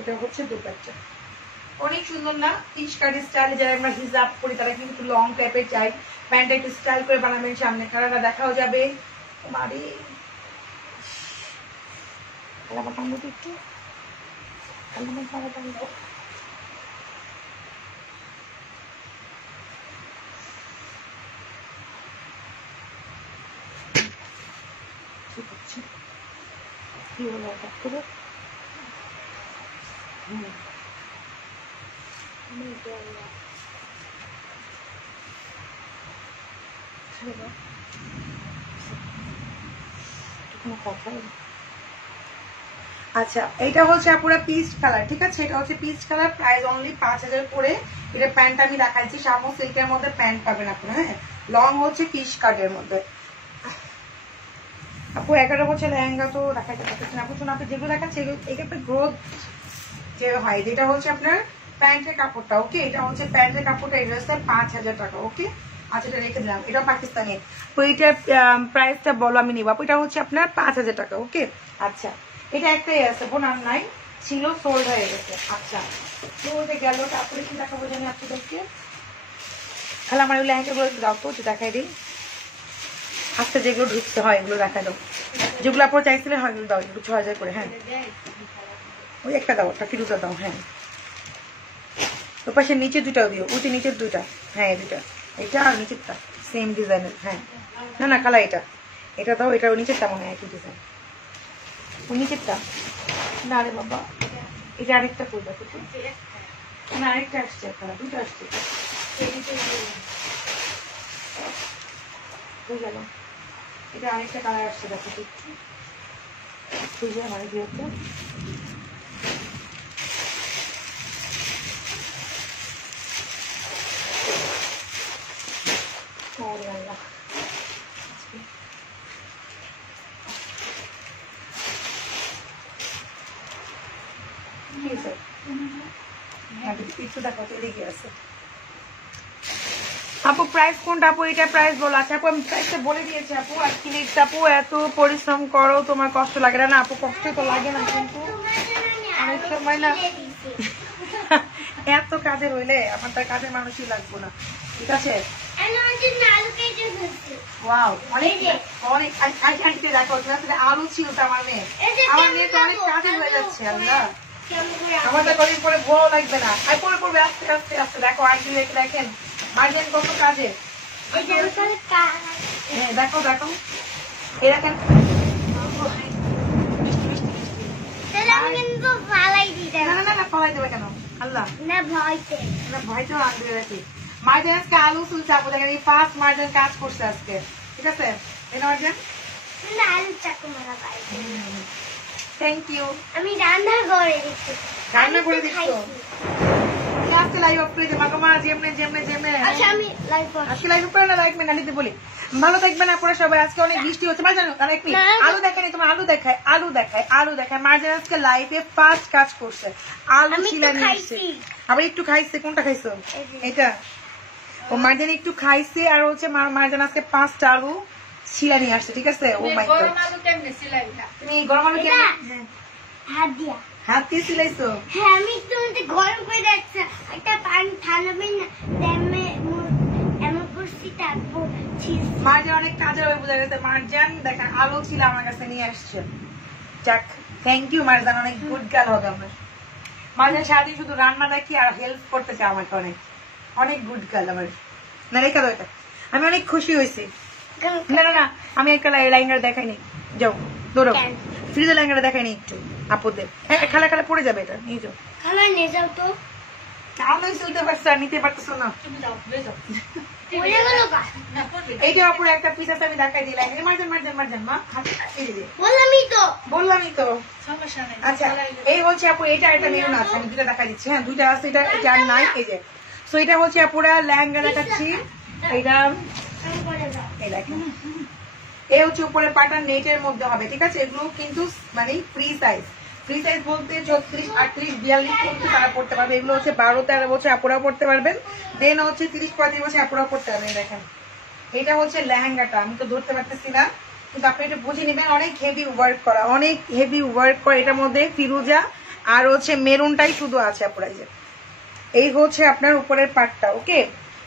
এটা হচ্ছে দোপাট্টা। অনেক সুন্দর না? পিচ কাট স্টাইলে যারা আমরা হিজাব করি তারা কিন্তু লং টাইপের চাই, প্যান্টটা একটু স্টাইল করে বানাবেন, সামনে কালারটা দেখাও যাবে। বাড়ি একটু কি হলো করে আচ্ছা, এটা হচ্ছে পুরো পিচ কালার, ঠিক আছে? এটা হচ্ছে পিচ কালার, প্রাইস অনলি 5000 করে। এটা প্যান্ট আমি দেখাচ্ছি, সামো সিল্কের মধ্যে প্যান্ট পাবেন আপনারা। হ্যাঁ, লং হচ্ছে পিচ কাটের মধ্যে। আপু 11 বছর লেহেঙ্গা তো দেখাইতে পারছেন আপু, আপনি যেগুলো দেখাচ্ছে এগুলো গ্রোথ যে হয়, যেটা হচ্ছে আপনার প্যান্টের কাপড়টা। ওকে, এটা হচ্ছে প্যান্টের কাপড়টা, এটা হচ্ছে 5000 টাকা। ওকে, আচ্ছা এটা রেখে দিলাম, এটা পাকিস্তানি। তো এটার প্রাইসটা বলো, আমি নিব আপু। এটা হচ্ছে আপনার 5000 টাকা। ওকে, আচ্ছা এটা একটাই আছে, বোনার নাই, ছিল সোল্ড হয়ে গেছে। আচ্ছা সোল্ডে গেল, তারপরে কি দেখাবো জানি আপনাদেরকে? তাহলে আমার ওই লেহেঙ্গাগুলো দাও তো, দেখাই দিই। আজকে যেগুলো ঢুকছে হয় এগুলো দেখাই দাও, যেগুলো আপনার চাইছিলেন হয় এগুলো দাও, এগুলো 6000 করে। হ্যাঁ, ওই একটা দাও, একটা কি দুটো দাও। হ্যাঁ, তো পাশে নিচে দুটাও দিও, ওই নিচের দুইটা। হ্যাঁ, দুটা, এটা আর নিচেরটা সেম ডিজাইনের। হ্যাঁ, না না কালা, এটা এটা দাও, এটা ওই নিচেরটা মনে হয় একই ডিজাইন, ওই নিচেরটা। না রে বাবা, এটা আরেকটা করবে, না আরেকটা আসছে, একটা দুটো আসছে। হয়ে গেল, এটা আরেকটা কালার আসছে, দেখো বুঝলে মানে কি হচ্ছে। আপু প্রাইস কোনটা আপু? এটা প্রাইস বলো। আচ্ছা আপু আমি প্রাইসটা বলে দিয়েছি আপু। আর প্লিজ আপু এত পরিশ্রম করো, তোমার কষ্ট লাগে না? আপু কষ্ট তো লাগে না, কিন্তু অনেক সময় না এত কাজের হইলে আমার তার কাজের মানুষই লাগবো না, ঠিক আছে? আলু ছিল তো আমার মেয়ে, আমার মেয়ে তো অনেক কাজের হয়ে যাচ্ছে। আল্লাহ, আমাদের কদিন পরে ভুয়াও লাগবে না। আর পরে পড়বে আস্তে আস্তে আস্তে। দেখো আন্টি দেখেন মার্জিন কত কাজে। হ্যাঁ দেখো দেখো, এরকম ফলাই দেবে কেন? আল্লাহ ভয়তেও আনবে রাখি। মার্জিন আজকে আলু চুলছে আপু, দেখেন এই ফার্স্ট মার্জিন কাজ করছে আজকে, ঠিক আছে? Margin thank you. আমি রান্না করে দিচ্ছি, রান্না করে দিচ্ছ আজকে লাইভ অফ করে দে মাগমা, যেমনে যেমনে যেমনে। আচ্ছা আমি লাইভ আজকে লাইভ করে না, লাইভ মেনে নিতে বলি। ভালো থাকবেন আপনারা সবাই। আজকে অনেক বৃষ্টি হচ্ছে, মার্জিন এক মিনিট আলু দেখানি, তোমার আলু দেখায়, আলু দেখায়, আলু দেখায়। মার্জিন আজকে লাইভে ফার্স্ট কাজ করছে, আলু ছিলা নিয়েছে। আবার একটু খাইছে, কোনটা খাইছো? এটা ও মার্জিন একটু খাইছে। আর হচ্ছে মার্জিন আজকে 5টা আলু ছিলা নিয়ে আসছে, ঠিক আছে? ও মাই গড, তুমি গরম আলু কেমনে হাত দিয়া হাত দিয়ে সিলাইছো? হ্যাঁ, আমি একটু গরম করে রাখছি, একটা পানি ঠান্ডা পানি না এমন করছি, তারপর মার্জান অনেক কাজের হবে বোঝা গেছে। মার্জান দেখেন আলু ছিল আমার কাছে নিয়ে আসছে। যাক থ্যাংক ইউ মার্জান, অনেক গুড গার্ল হবে আমার। মার্জান সারাদিন শুধু রান্না দেখি আর হেল্প করতে চাই আমাকে, অনেক অনেক গুড গার্ল আমার। না রেখা দাও এটা, আমি অনেক খুশি হয়েছি। না না না, আমি একটা লাইনার দেখাইনি, যাও দৌড়ো ফ্রিজের লাইনার দেখাইনি একটু আপুদের। হ্যাঁ খালা খালা পড়ে যাবে, এটা নিয়ে যাও। খালা নিয়ে যাও তো, আমি চলতে পারছি আর নিতে পারতেছো না। এইটা আপুর একটা পিস আছে, আমি দেখাই দিলাম। মার্জান মার্জান মার্জান মা বললামই তো। আচ্ছা এই হচ্ছে আপু, এটা একটা মেরুন আছে, আমি দুটা দেখা দিচ্ছি। হ্যাঁ দুইটা আছে, এটা এটা আর নাই। এই যে সো এটা হচ্ছে আপুরা লেহেঙ্গা দেখাচ্ছি। এটা এই দেখেন, এই হচ্ছে উপরে পাটা নেটের মধ্যে হবে, ঠিক আছে? এগুলো কিন্তু মানে ফ্রি সাইজ, ফ্রি সাইজ বলতে 34, 38, 42 পর্যন্ত তারা পড়তে পারবে। এগুলো হচ্ছে 12-13 বছর আপুরাও পড়তে পারবেন, দেন হচ্ছে 30-35 বছর আপুরাও পড়তে পারবেন। দেখেন এটা হচ্ছে লেহেঙ্গাটা, আমি তো ধরতে পারতেছি না, কিন্তু আপনি এটা বুঝে নেবেন। অনেক হেভি ওয়ার্ক করা, অনেক হেভি ওয়ার্ক করা। এটার মধ্যে ফিরোজা আর হচ্ছে মেরুনটাই শুধু আছে আপুরা। এই হচ্ছে আপনার উপরের পাটটা। ওকে,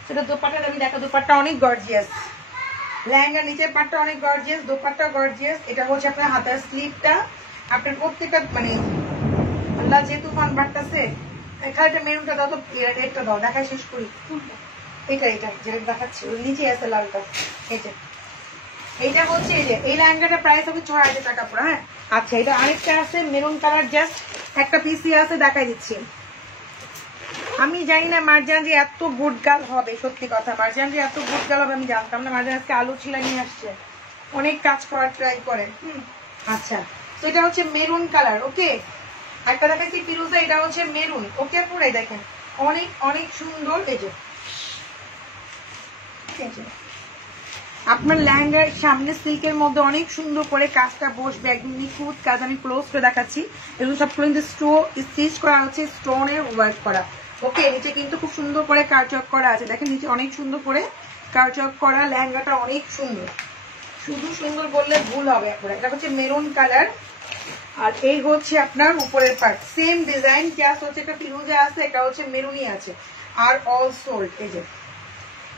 সেটা দোপাট্টা আমি দেখো, দোপাট্টা অনেক গর্জিয়াস, লেহেঙ্গা নিচের পাটটা অনেক গর্জিয়াস, দোপাট্টা গর্জিয়াস। এটা হচ্ছে আপনার হাতের স্লিভটা, আপনার প্রত্যেকটা মানে আল্লাহ যে তুফান বাড়তেছে। এখানে মেরুনটা দাও তো, একটা দাও, দেখাই শেষ করি। এটা যেটা দেখাচ্ছি ওর নিচে আছে লালটা। এইটা হচ্ছে এই যে এই লেহেঙ্গাটা প্রাইস হবে 6000 টাকা পুরো। হ্যাঁ আচ্ছা, এটা আরেকটা আছে মেরুন কালার, জাস্ট একটা পিসি আছে, দেখাই দিচ্ছি। আমি জানি না মার্জান যে এত গুড গার্ল হবে, সত্যি কথা মার্জান যে এত গুড গার্ল হবে আমি জানতাম না। মার্জান আজকে আলু ছিলা নিয়ে আসছে, অনেক কাজ করার ট্রাই করে। আচ্ছা, তো এটা হচ্ছে মেরুন কালার। ওকে, একটা দেখাচ্ছি ফিরোজা, এটা হচ্ছে মেরুন। ওকে পুরো দেখেন অনেক অনেক সুন্দর। এই যে আপনার লেহেঙ্গার সামনে সিল্কের মধ্যে অনেক সুন্দর করে কাজটা বসবে, একদম নিখুঁত কাজ। আমি ক্লোজ করে দেখাচ্ছি, এগুলো সব কিন্তু স্টিচ করা হচ্ছে, স্টোনের ওয়ার্ক করা। ওকে, নিচে কিন্তু খুব সুন্দর করে কারচক করা আছে, দেখেন নিচে অনেক সুন্দর করে কারচক করা। লেহেঙ্গাটা অনেক সুন্দর, শুধু সুন্দর বললে ভুল হবে আপনার। এটা হচ্ছে মেরুন কালার, আর এই হচ্ছে আপনার উপরের পার্ট, সেম ডিজাইন, জাস্ট হচ্ছে একটা ফিরোজা আছে, এটা হচ্ছে মেরুনই আছে, আর অল সোল্ড। এই যে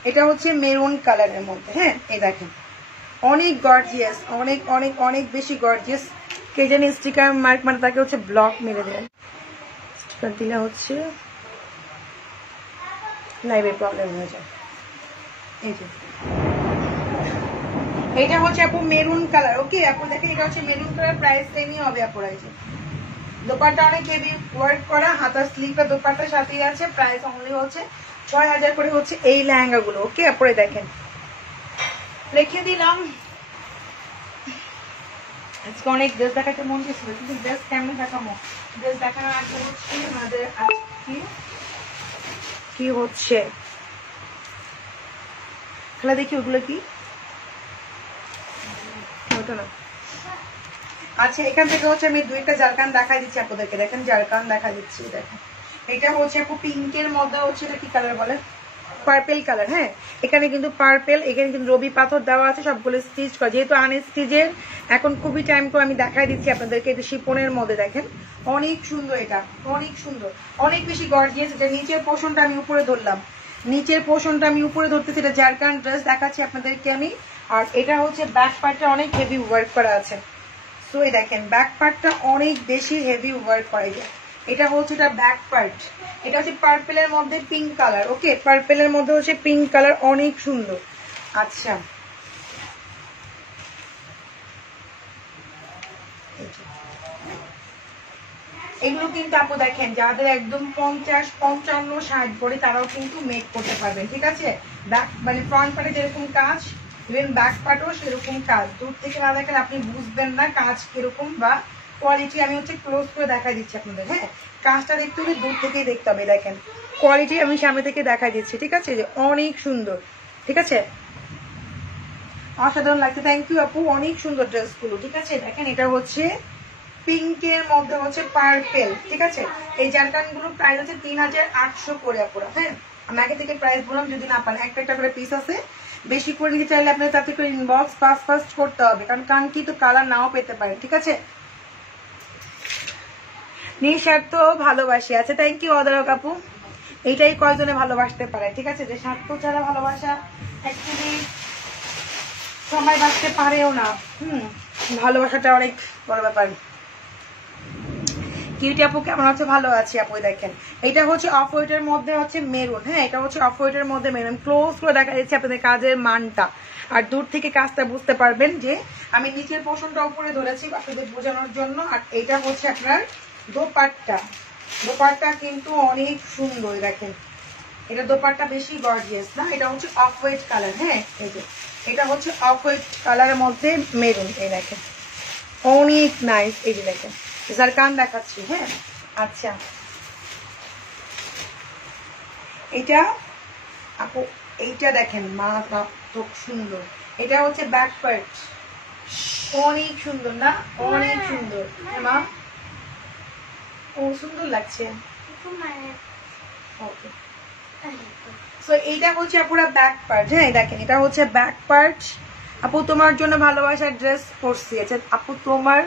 এটা হচ্ছে মেরুন কালারের মধ্যে। হ্যাঁ এই দেখেন অনেক গর্জিয়াস, অনেক অনেক অনেক বেশি গর্জিয়াস। কে জানি স্টিকার মার্ক মানে তাকে হচ্ছে ব্লক মেরে দেয়, স্টিকার দিলে হচ্ছে লাইভে প্রবলেম হয়ে যায়। এই যে এটা হচ্ছে আপু মেরুন কালার। ওকে আপু দেখেন এটা হচ্ছে মেরুন কালার, প্রাইস সেমই হবে আপু। এই যে দোপাট্টা অনেক হেভি ওয়ার্ক করা, হাতার স্লিভটা দোপাট্টার সাথেই আছে, প্রাইস অনলি হচ্ছে 6000 করে হচ্ছে এই লেহেঙ্গা গুলো। ওকে আপরে দেখেন রেখে দিলাম। আজকে অনেক ড্রেস দেখাতে মন চেয়েছিল, কিন্তু ড্রেস কেমন দেখাবো, ড্রেস দেখানোর আগে হচ্ছে আমাদের আজকে কি হচ্ছে খেলা দেখি, ওগুলো কি ওটা না। আচ্ছা, এখান থেকে হচ্ছে আমি দুইটা জারকান দেখা দিচ্ছি আপনাদেরকে, দেখেন জারকান দেখা দিচ্ছি। দেখেন এটা হচ্ছে আপু পিঙ্কের মধ্যে হচ্ছে, এটা কি কালার বলে, পার্পেল কালার। হ্যাঁ এখানে কিন্তু পার্পেল, এখানে কিন্তু রবি পাথর দেওয়া আছে, সবগুলো স্টিচ করা, যেহেতু আনস্টিচের এখন খুবই টাইম, তো আমি দেখাই দিচ্ছি আপনাদেরকে। এটা শিপনের মধ্যে দেখেন অনেক সুন্দর, এটা অনেক সুন্দর, অনেক বেশি গর্জিয়াস। এটা নিচের পোর্শনটা আমি উপরে ধরলাম, নিচের পোর্শনটা আমি উপরে ধরতেছি, এটা জারকান ড্রেস দেখাচ্ছি আপনাদেরকে আমি। আর এটা হচ্ছে ব্যাক পার্টটা অনেক হেভি ওয়ার্ক করা আছে। তো এই দেখেন ব্যাক পার্টটা অনেক বেশি হেভি ওয়ার্ক করা যায়। এটা হচ্ছে এটা ব্যাক পার্ট, এটা হচ্ছে পার্পেলের মধ্যে পিঙ্ক কালার। ওকে, পার্পেলের মধ্যে হচ্ছে পিঙ্ক কালার, অনেক সুন্দর। আচ্ছা এগুলো কিন্তু আপু দেখেন যাদের একদম 50, 55, 60 করে তারাও কিন্তু মেক করতে পারবেন। ঠিক আছে, ব্যাক মানে ফ্রন্ট পার্টে যেরকম কাজ, ইভেন ব্যাক পার্টও সেরকম কাজ। দূর থেকে না দেখেন আপনি বুঝবেন না কাজ কিরকম বা কোয়ালিটি। আমি হচ্ছে ক্লোজ করে দেখাই দিচ্ছি আপনাদের। হ্যাঁ কাজটা দেখতে হলে দূর থেকেই দেখতে হবে। দেখেন কোয়ালিটি আমি সামনে থেকে দেখাই দিচ্ছি। ঠিক আছে, যে অনেক সুন্দর। ঠিক আছে, অসাধারণ লাগছে। থ্যাংক ইউ আপু, অনেক সুন্দর ড্রেসগুলো। ঠিক আছে, দেখেন এটা হচ্ছে পিঙ্কের মধ্যে হচ্ছে পার্পেল। ঠিক আছে, এই জারকান গুলো প্রাইস আছে 3800 করে আপুরা। হ্যাঁ আমি আগে থেকে প্রাইস বললাম, যদি না পান একটা একটা করে পিস আছে, বেশি করে নিতে চাইলে আপনার তাতে করে ইনবক্স ফাস্ট করতে হবে, কারণ কাঙ্ক্ষিত কালার নাও পেতে পারে। ঠিক আছে, নিঃস্বার্থ ভালোবাসি। আচ্ছা থ্যাংক ইউ অদারক আপু, এইটাই কয়জনে ভালোবাসতে পারে। ঠিক আছে, যে স্বার্থ ছাড়া ভালোবাসা অ্যাকচুয়ালি সবাই বাঁচতে পারেও না। ভালোবাসাটা অনেক বড় ব্যাপার। কিউটি আপু কেমন আছে? ভালো আছি আপু। দেখেন এটা হচ্ছে অফ হোয়াইটের মধ্যে হচ্ছে মেরুন। হ্যাঁ এটা হচ্ছে অফ হোয়াইটের মধ্যে মেরুন। ক্লোজ করে দেখা যাচ্ছে আপনাদের কাজের মানটা, আর দূর থেকে কাজটা বুঝতে পারবেন যে আমি নিচের পোর্শনটা উপরে ধরেছি আপনাদের বোঝানোর জন্য। আর এটা হচ্ছে আপনার দোপাট্টা, দোপাট্টা কিন্তু অনেক সুন্দর। দেখেন এটা দোপাট্টা বেশি গর্জিয়াস না, এটা হচ্ছে অফ হোয়াইট কালার। হ্যাঁ এই যে এটা হচ্ছে অফ হোয়াইট কালারের মধ্যে মেরুন। এই দেখেন অনেক নাইস। এই যে দেখেন জারকান দেখাচ্ছি। হ্যাঁ আচ্ছা এটা আপু, এইটা দেখেন মা খুব সুন্দর। এটা হচ্ছে ব্যাক পার্ট, অনেক সুন্দর না, অনেক সুন্দর মা। ও সুন্দর লাগছে। ওকে, সো এইটা হচ্ছে পুরো ব্যাক পার্ট। হ্যাঁ দেখেন, এটা হচ্ছে ব্যাক পার্ট। আপু তোমার জন্য ভালোবাসার ড্রেস পরছি। আচ্ছা আপু তোমার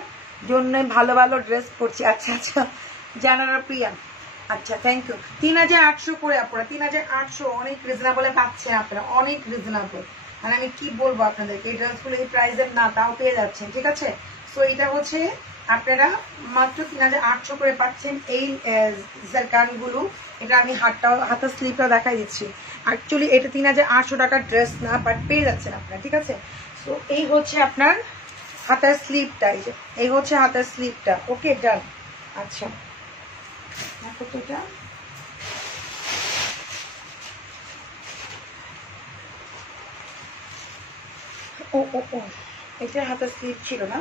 জন্য ভালো ভালো ড্রেস পরছি। আচ্ছা আচ্ছা, জানারা প্রিয়া, আচ্ছা থ্যাংক ইউ। 3800 করে আপনারা, 3800 অনেক রিজনেবলে পাচ্ছেন আপনারা, অনেক রিজনেবল। মানে আমি কি বলবো আপনাদেরকে, এই ড্রেসগুলো এই প্রাইসের না তাও পেয়ে যাচ্ছেন, ঠিক আছে। সো এটা হচ্ছে আপনারা মাত্র 3800 করে পাচ্ছেন এই জারকানগুলো। এটা আমি হাতের স্লিপটা দেখাই দিচ্ছি। অ্যাকচুয়ালি এটা 3800 টাকার ড্রেস না, বাট পেয়ে যাচ্ছেন আপনারা, ঠিক আছে। সো এই হচ্ছে আপনার হাতের স্লিপটা, এই হচ্ছে হাতের স্লিপটা। ওকে ডান। আচ্ছা দেখো তো এটা, ও ও ও এটা হাতের স্লিপ ছিল না,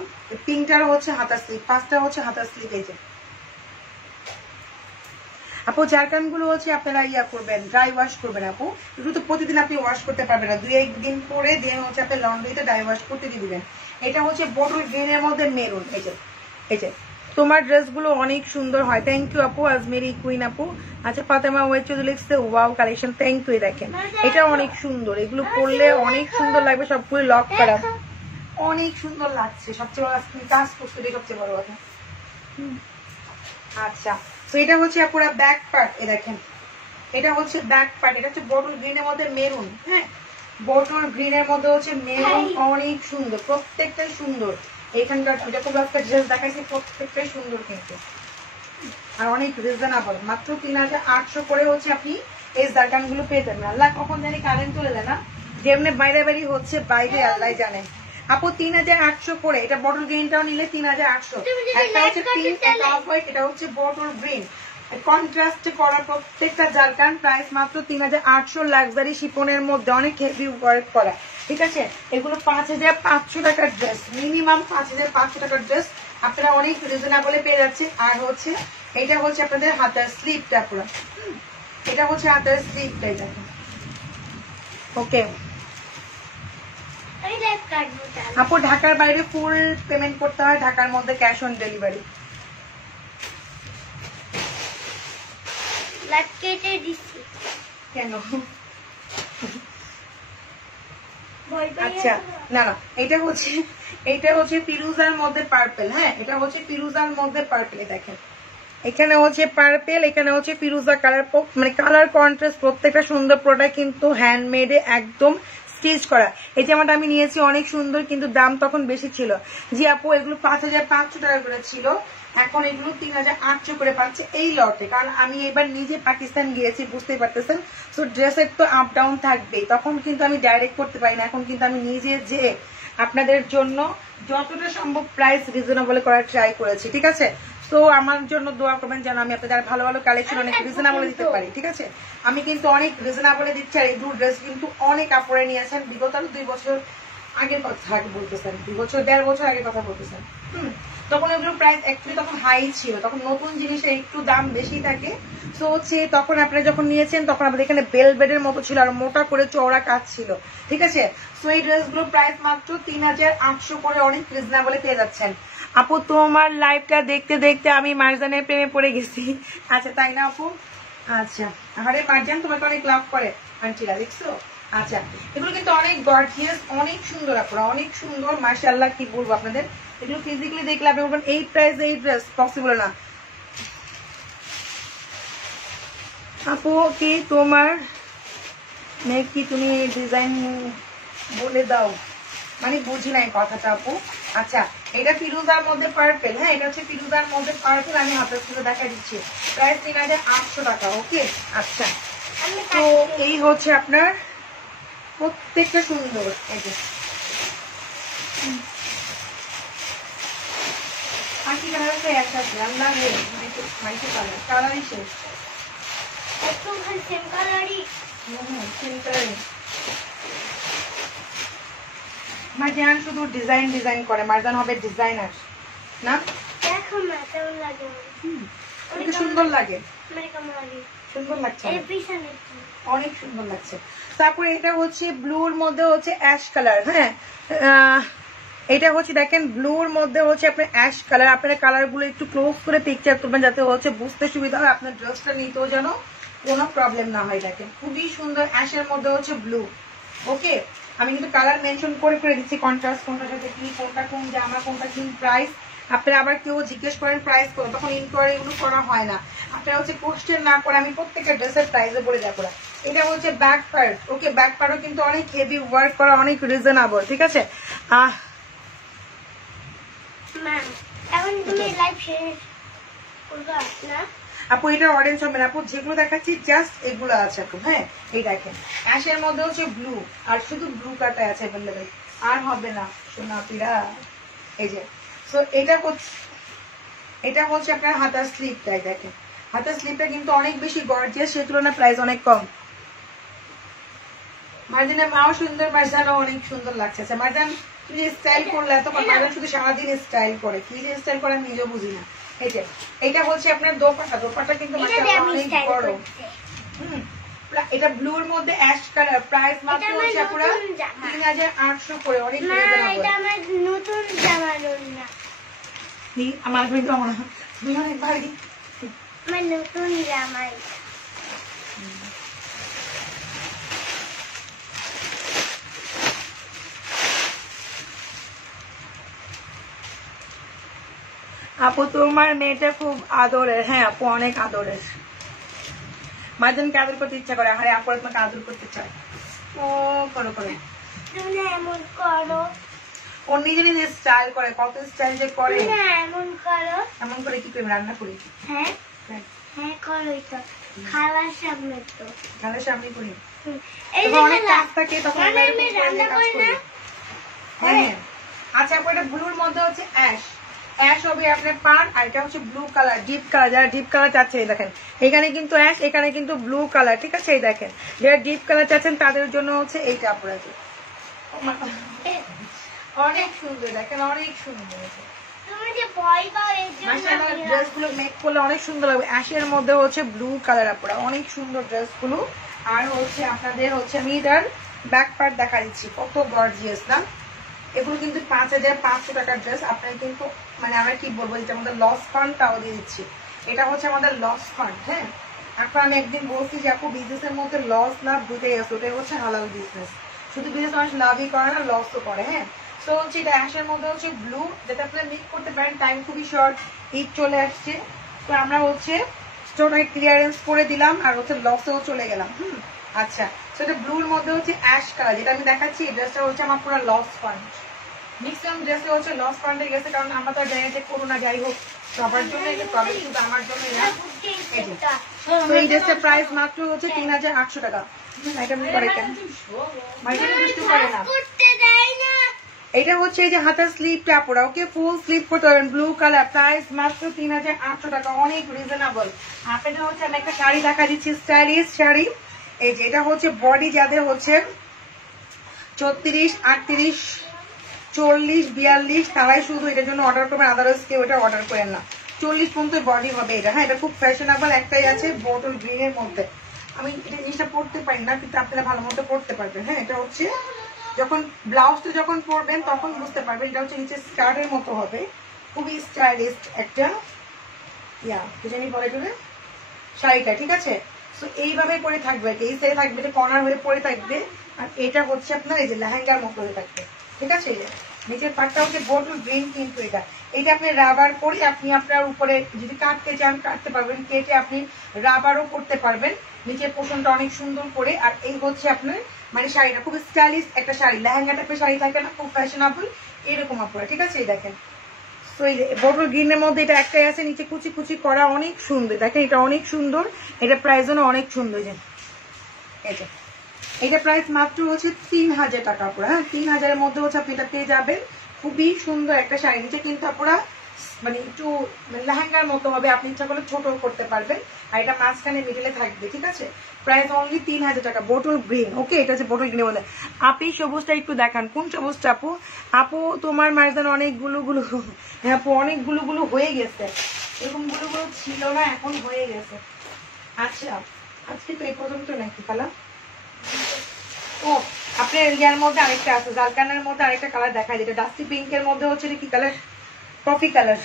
পিঙ্কটার হচ্ছে হাতের স্লিপ, পাঁচটা হচ্ছে হাতের স্লিপ। এই যে আপু জারকানগুলো হচ্ছে আপনারা ইয়া করবেন, ড্রাই ওয়াশ করবেন আপু। এগুলো তো প্রতিদিন আপনি ওয়াশ করতে পারবেন না, 2-1 দিন পরে দিয়ে হচ্ছে আপনি লন্ড্রিতে ড্রাই ওয়াশ করতে দিয়ে দিবেন। এটা হচ্ছে বটল গ্রিনের মধ্যে মেরুন। এই যে তোমার ড্রেসগুলো অনেক সুন্দর হয়। থ্যাংক ইউ আপু, আজমেরি কুইন আপু। আচ্ছা ফাতেমা ওয়েট চৌধুরী লিখছে ওয়াও কালেকশন, থ্যাংক ইউ। দেখেন এটা অনেক সুন্দর, এগুলো পরলে অনেক সুন্দর লাগবে, সবগুলো লক করা, অনেক সুন্দর লাগছে। সবচেয়ে বড় আপনি কাজ করতে, সবচেয়ে বড় কথা। আচ্ছা তো এটা হচ্ছে পুরো ব্যাক পার্ট। এ দেখেন এটা হচ্ছে ব্যাক পার্ট, এটা হচ্ছে বটল গ্রিনের মধ্যে মেরুন। হ্যাঁ বটল গ্রিনের মধ্যে হচ্ছে মেরুন, অনেক সুন্দর, প্রত্যেকটাই সুন্দর। এখানকার যতগুলো একটা ড্রেস দেখাইছি প্রত্যেকটাই সুন্দর কিন্তু, আর অনেক রিজনেবল। মাত্র 3800 করে হচ্ছে আপনি এই জারকানগুলো পেয়ে যাবেন। আল্লাহ কখন জানি কারেন্ট চলে যায় না, যেমনি বাইরে বাইরে হচ্ছে বাইরে আল্লাহ জানে। আপু 3800 করে, এটা বটল গ্রিনটাও নিলে 3800। একটা হচ্ছে পিঙ্ক, একটা অফ হোয়াইট, এটা হচ্ছে বটল গ্রিন। কন্ট্রাস্ট করা প্রত্যেকটা জারকান প্রাইস মাত্র 3800, লাক্সারি শিপনের মধ্যে, অনেক হেভি ওয়ার্ক করা, ঠিক আছে। এগুলো 5500 টাকার ড্রেস, মিনিমাম 5500 টাকার ড্রেস আপনারা অনেক রিজনেবলে পেয়ে যাচ্ছে। আর হচ্ছে এটা হচ্ছে আপনাদের হাতের স্লিপটা পুরো, এটা হচ্ছে হাতের স্লিপটাই দেখেন। ওকে আপু ঢাকার বাইরে ফুল পেমেন্ট করতে হয়, ঢাকার মধ্যে ক্যাশ অন ডেলিভারি। কেন? আচ্ছা না না, এটা হচ্ছে ফিরোজার মধ্যে পার্পেল। হ্যাঁ এটা হচ্ছে ফিরোজার মধ্যে পার্পেল। দেখেন এখানে হচ্ছে পার্পেল, এখানে হচ্ছে ফিরোজা কালার, মানে কালার কন্ট্রাস্ট প্রত্যেকটা সুন্দর। প্রোডাক্ট কিন্তু হ্যান্ডমেডে একদম স্টিচ করা। এই জামাটা আমি নিয়েছি অনেক সুন্দর, কিন্তু দাম তখন বেশি ছিল। জি আপু এগুলো 5500 টাকা করে ছিল, এখন এগুলো 3800 করে পাচ্ছে এই লটে। কারণ আমি এবার নিজে পাকিস্তান গিয়েছি, বুঝতেই পারতেছেন। তো ড্রেসের তো আপ ডাউন থাকবেই, তখন কিন্তু আমি ডাইরেক্ট করতে পারি না। এখন কিন্তু আমি নিজে যে আপনাদের জন্য যতটা সম্ভব প্রাইস রিজনেবল করার ট্রাই করেছি, ঠিক আছে। তো আমার জন্য দোয়া করবেন যেন আমি আপনাদের ভালো ভালো কালেকশন অনেক রিজনেবলে দিতে পারি, ঠিক আছে। আমি কিন্তু অনেক রিজনেবলে দিচ্ছি। আর এই দু ড্রেস কিন্তু অনেক আপুরে নিয়েছেন, বিগত 2 বছর আগের কথা বলতেছেন, 2 বছর 1.5 বছর আগের কথা বলতেছেন। তখন এগুলো প্রাইস অ্যাকচুয়ালি তখন হাই ছিল, তখন নতুন জিনিসের একটু দাম বেশি থাকে। তো হচ্ছে তখন আপনারা যখন নিয়েছেন তখন আমাদের এখানে বেলবেডের মতো ছিল, আর মোটা করে চওড়া কাজ ছিল, ঠিক আছে। সো এই ড্রেসগুলো প্রাইস মাত্র 3800 করে, অনেক রিজনেবলে পেয়ে যাচ্ছেন। আপু তোমার লাইভটা দেখতে দেখতে আমি মারজানের প্রেমে পড়ে গেছি। আচ্ছা তাই না আপু? আচ্ছা আরে মারজান তোমাকে অনেক লাভ করে আন্টিরা, দেখছো। আচ্ছা এগুলো কিন্তু অনেক গর্জিয়াস, অনেক সুন্দর আপুরা, অনেক সুন্দর, মাশাআল্লাহ। কি বলবো আপনাদের, এগুলো ফিজিক্যালি দেখলে আপনি বলবেন এই প্রাইস এই ড্রেস পসিবল না। আপু কি তোমার কি তুমি ডিজাইন বলে দাও, মানে বুঝি নাই কথাটা আপু। আচ্ছা এটা ফিরোজার মধ্যে পার্পেল। হ্যাঁ এটা হচ্ছে ফিরোজার মধ্যে পার্পেল, আমি হাতের সাথে দেখা দিচ্ছি, প্রাইস 3800 টাকা। ওকে আচ্ছা তো এই হচ্ছে আপনার প্রত্যেকটা সুন্দর। এই যে আঁকি কালার তো একসাথে আল্লাহ মাইকে কালার, কালারই শেষ, সেম কালারই। সেম কালারই। মারজান শুধু ডিজাইন ডিজাইন করে, মারজান হবে ডিজাইনার না। দেখো না কেমন লাগে, অনেক সুন্দর লাগে, মানে কেমন লাগে, সুন্দর লাগছে, এই পিছনে অনেক সুন্দর লাগছে। তারপর এটা হচ্ছে ব্লুর মধ্যে হচ্ছে অ্যাশ কালার। হ্যাঁ এটা হচ্ছে দেখেন ব্লুর মধ্যে হচ্ছে আপনার অ্যাশ কালার। আপনারা কালার গুলো একটু ক্লোজ করে পিকচার করবেন যাতে হচ্ছে বুঝতে সুবিধা হয়, আপনার ড্রেসটা নিতেও যেন কোনো প্রবলেম না হয়। দেখেন খুবই সুন্দর অ্যাশের মধ্যে হচ্ছে ব্লু। ওকে, আমি কিন্তু কালার মেনশন করে করে দিচ্ছি, কন্ট্রাস্ট কোনটার সাথে কি, কোনটা কোন জামা, কোনটা কি প্রাইস। আপনারা আবার কেউ জিজ্ঞেস করেন প্রাইস কত, তখন ইনকোয়ারি এগুলো করা হয় না। আপনারা হচ্ছে কোশ্চেন না করে আমি প্রত্যেকটা ড্রেসের প্রাইসে বলে দেখো। এটা হচ্ছে ব্যাক পার্ট। ওকে, ব্যাক পার্টও কিন্তু অনেক হেভি ওয়ার্ক করা, অনেক রিজনেবল। ঠিক আছে, এখন তুমি লাইভ শেষ করবা না আপু? এটা অরেঞ্জ হবে না আপু, যেগুলো দেখাচ্ছি জাস্ট এগুলো আছে আপু। হ্যাঁ, এই দেখেন অ্যাশের মধ্যে হচ্ছে ব্লু, আর শুধু ব্লু কাটাই আছে অ্যাভেলেবেল, আর হবে না সোনা পিরা। এই যে সো এটা হচ্ছে আপনার হাতার স্লিপটাই। দেখেন হাতার স্লিপটা কিন্তু অনেক বেশি গর্জিয়াস, সেই তুলনায় প্রাইস অনেক কম। মার্জানের মাও সুন্দর, মার্জানও অনেক সুন্দর লাগছে। আচ্ছা মার্জান তুই স্টাইল করলে এত, মার্জান শুধু সারাদিন স্টাইল করে, কি যে স্টাইল করে আমি নিজেও বুঝি না। এই যে এটা হচ্ছে আপনার দোপাট্টা, দোপাট্টা কিন্তু অনেক বড়। এটা ব্লুর মধ্যে অ্যাশ কালার, প্রাইস মাত্র হচ্ছে পুরো 3800 করে, অনেক রিজনেবল। এটা আমার নতুন জামা না, আমার কিন্তু অনেক ভারী, আমার নতুন জামাই। আপু তোমার মেয়েটা খুব আদরের। হ্যাঁ আপু অনেক আদরের, মাঝনকে আদর করতে ইচ্ছা করে। আরে আপু তোমাকে আদর করতে চায়, ও করো করে তুমি এমন করো, ও নিজে নিজে স্টাইল করে, কত স্টাইল যে করে। না এমন করো, এমন করে কি করে রান্না করি? হ্যাঁ হ্যাঁ করোই তো, খাওয়ার সামনে তো, খালের সামনে করি, এই তখন অনেক কাজ থাকে, তখন আমি রান্না করি না। হ্যাঁ আচ্ছা আপু, এটা ব্লুর মধ্যে হচ্ছে অ্যাশ, অ্যাশ হবে আপনার পার, আর এটা হচ্ছে ব্লু কালার, ডিপ কালার। যারা ডিপ কালার চাচ্ছে এই দেখেন, এখানে কিন্তু অ্যাশ, এখানে কিন্তু ব্লু কালার। ঠিক আছে, এই দেখেন যারা ডিপ কালার চাচ্ছেন তাদের জন্য হচ্ছে এইটা আপনাদের অনেক সুন্দর। দেখেন অনেক সুন্দর, তুমি যে ভয় পাও এই জন্য মাশাআল্লাহ ড্রেসগুলো মেক করলে অনেক সুন্দর লাগবে। অ্যাশের মধ্যে হচ্ছে ব্লু কালার, আপনারা অনেক সুন্দর ড্রেসগুলো। আর হচ্ছে আপনাদের হচ্ছে আমি এটার ব্যাক পার্ট দেখা দিচ্ছি, কত গর্জিয়াস না। এগুলো কিন্তু 5500 টাকার ড্রেস। আপনার কিন্তু মানে আমরা কি বলবো, এটা আমাদের লস ফান্ডটাও দিয়ে দিচ্ছি। এটা হচ্ছে আমাদের লস ফান্ড। হ্যাঁ, এখন আমি একদিন বলছি যে আপু বিজনেসের মধ্যে লস লাভ দুটোই আছে, ওটাই হচ্ছে হালাল বিজনেস। শুধু বিজনেস মানুষ লাভই করে না, লসও করে। হ্যাঁ, তো হচ্ছে এটা অ্যাশের মধ্যে হচ্ছে ব্লু, যেটা আপনারা মিক্স করতে পারেন। টাইম খুবই শর্ট, ঈদ চলে আসছে, তো আমরা হচ্ছে স্টোরে ক্লিয়ারেন্স করে দিলাম, আর হচ্ছে লসেও চলে গেলাম। আচ্ছা, তো এটা ব্লুর মধ্যে হচ্ছে অ্যাশ কালার, যেটা আমি দেখাচ্ছি। এই ড্রেসটা হচ্ছে আমার পুরো লস ফান্ড। ম্যাক্সিমাম ড্রেসে হচ্ছে লস ফান্ডে গেছে, কারণ আমরা তো জানি যে করোনা যাই হোক সবার জন্য এটা প্রবলেম, কিন্তু আমার জন্য না। তো এই ড্রেসটার প্রাইস মাত্র হচ্ছে 3800 টাকা। এটা মনে করে কেন মাইকেল দুষ্টু করে না। এটা হচ্ছে এই যে হাতার স্লিপটা পরা, ওকে ফুল স্লিপ করতে পারবেন, ব্লু কালার, প্রাইস মাত্র 3800 টাকা, অনেক রিজনেবল। আপনাদের হচ্ছে আমি একটা শাড়ি দেখা দিচ্ছি, স্টাইলিশ শাড়ি। এই যে এটা হচ্ছে বডি যাদের হচ্ছে 34, 38, 40, 42, তারাই শুধু এটার জন্য অর্ডার করবেন, আদারওয়াইজ কেউ এটা অর্ডার করেন না। 40 পর্যন্ত বডি হবে এটা। হ্যাঁ, এটা খুব ফ্যাশনেবল। একটাই আছে বটল গ্রিন এর মধ্যে, আমি এটা জিনিসটা পড়তে পারি না, কিন্তু আপনারা ভালো মতো পড়তে পারবেন। হ্যাঁ, এটা হচ্ছে যখন ব্লাউজটা যখন পরবেন তখন বুঝতে পারবেন। এটা হচ্ছে নিচে স্কার্টের মতো হবে, খুবই স্টাইলিশ একটা কি জানি বলে এটা শাড়িটা। ঠিক আছে, তো এইভাবে পরে থাকবে, এই সাইডে থাকবে, এটা কর্নার হয়ে পরে থাকবে, আর এটা হচ্ছে আপনার এই যে লেহেঙ্গার মতো হয়ে থাকবে। ঠিক আছে, এই যে নিচের পাটটা হচ্ছে বটল গ্রিন, কিন্তু এটা আপনি রাবার করে আপনি আপনার উপরে যদি কাটতে চান কাটতে পারবেন, কেটে আপনি রাবারও করতে পারবেন। নিচের পোষণটা অনেক সুন্দর করে। আর এই হচ্ছে আপনার মানে শাড়িটা খুব স্টাইলিশ একটা শাড়ি, লেহেঙ্গা টাইপের শাড়ি থাকে না, খুব ফ্যাশনেবল এরকম আপনারা। ঠিক আছে, এই দেখেন তো এই বটল গ্রিনের মধ্যে এটা একটাই আছে, নিচে কুচি কুচি করা, অনেক সুন্দর। দেখেন এটা অনেক সুন্দর, এটা প্রাইস অনেক সুন্দর। এটা প্রাইস মাত্র হচ্ছে 3000 টাকা আপনারা। হ্যাঁ, 3000-এর মধ্যে হচ্ছে আপনি এটা পেয়ে যাবেন। খুবই সুন্দর একটা শাড়ি, নিচে কিন্তু আপনারা মানে একটু লেহেঙ্গার মতো হবে, আপনি ইচ্ছা করলে ছোট করতে পারবেন। আর এটা মাঝখানে মিডলে থাকবে। ঠিক আছে, প্রাইস অনলি 3000 টাকা, বটল গ্রিন। ওকে, এটা হচ্ছে বটল গ্রিনের মধ্যে। আপনি সবুজটা একটু দেখান, কোন সবুজটা আপু? আপু তোমার মাঝখানে অনেকগুলো হ্যাঁ আপু অনেকগুলো হয়ে গেছে, এরকম গুলো ছিল না, এখন হয়ে গেছে। আচ্ছা, আজকে তো এই পর্যন্ত নাকি খালা? ও আপনার ইয়ার মধ্যে আরেকটা আছে, জালকানের মধ্যে আরেকটা কালার দেখায়, যেটা ডাস্টি পিঙ্কের মধ্যে হচ্ছে কি কালার, কফি কালার।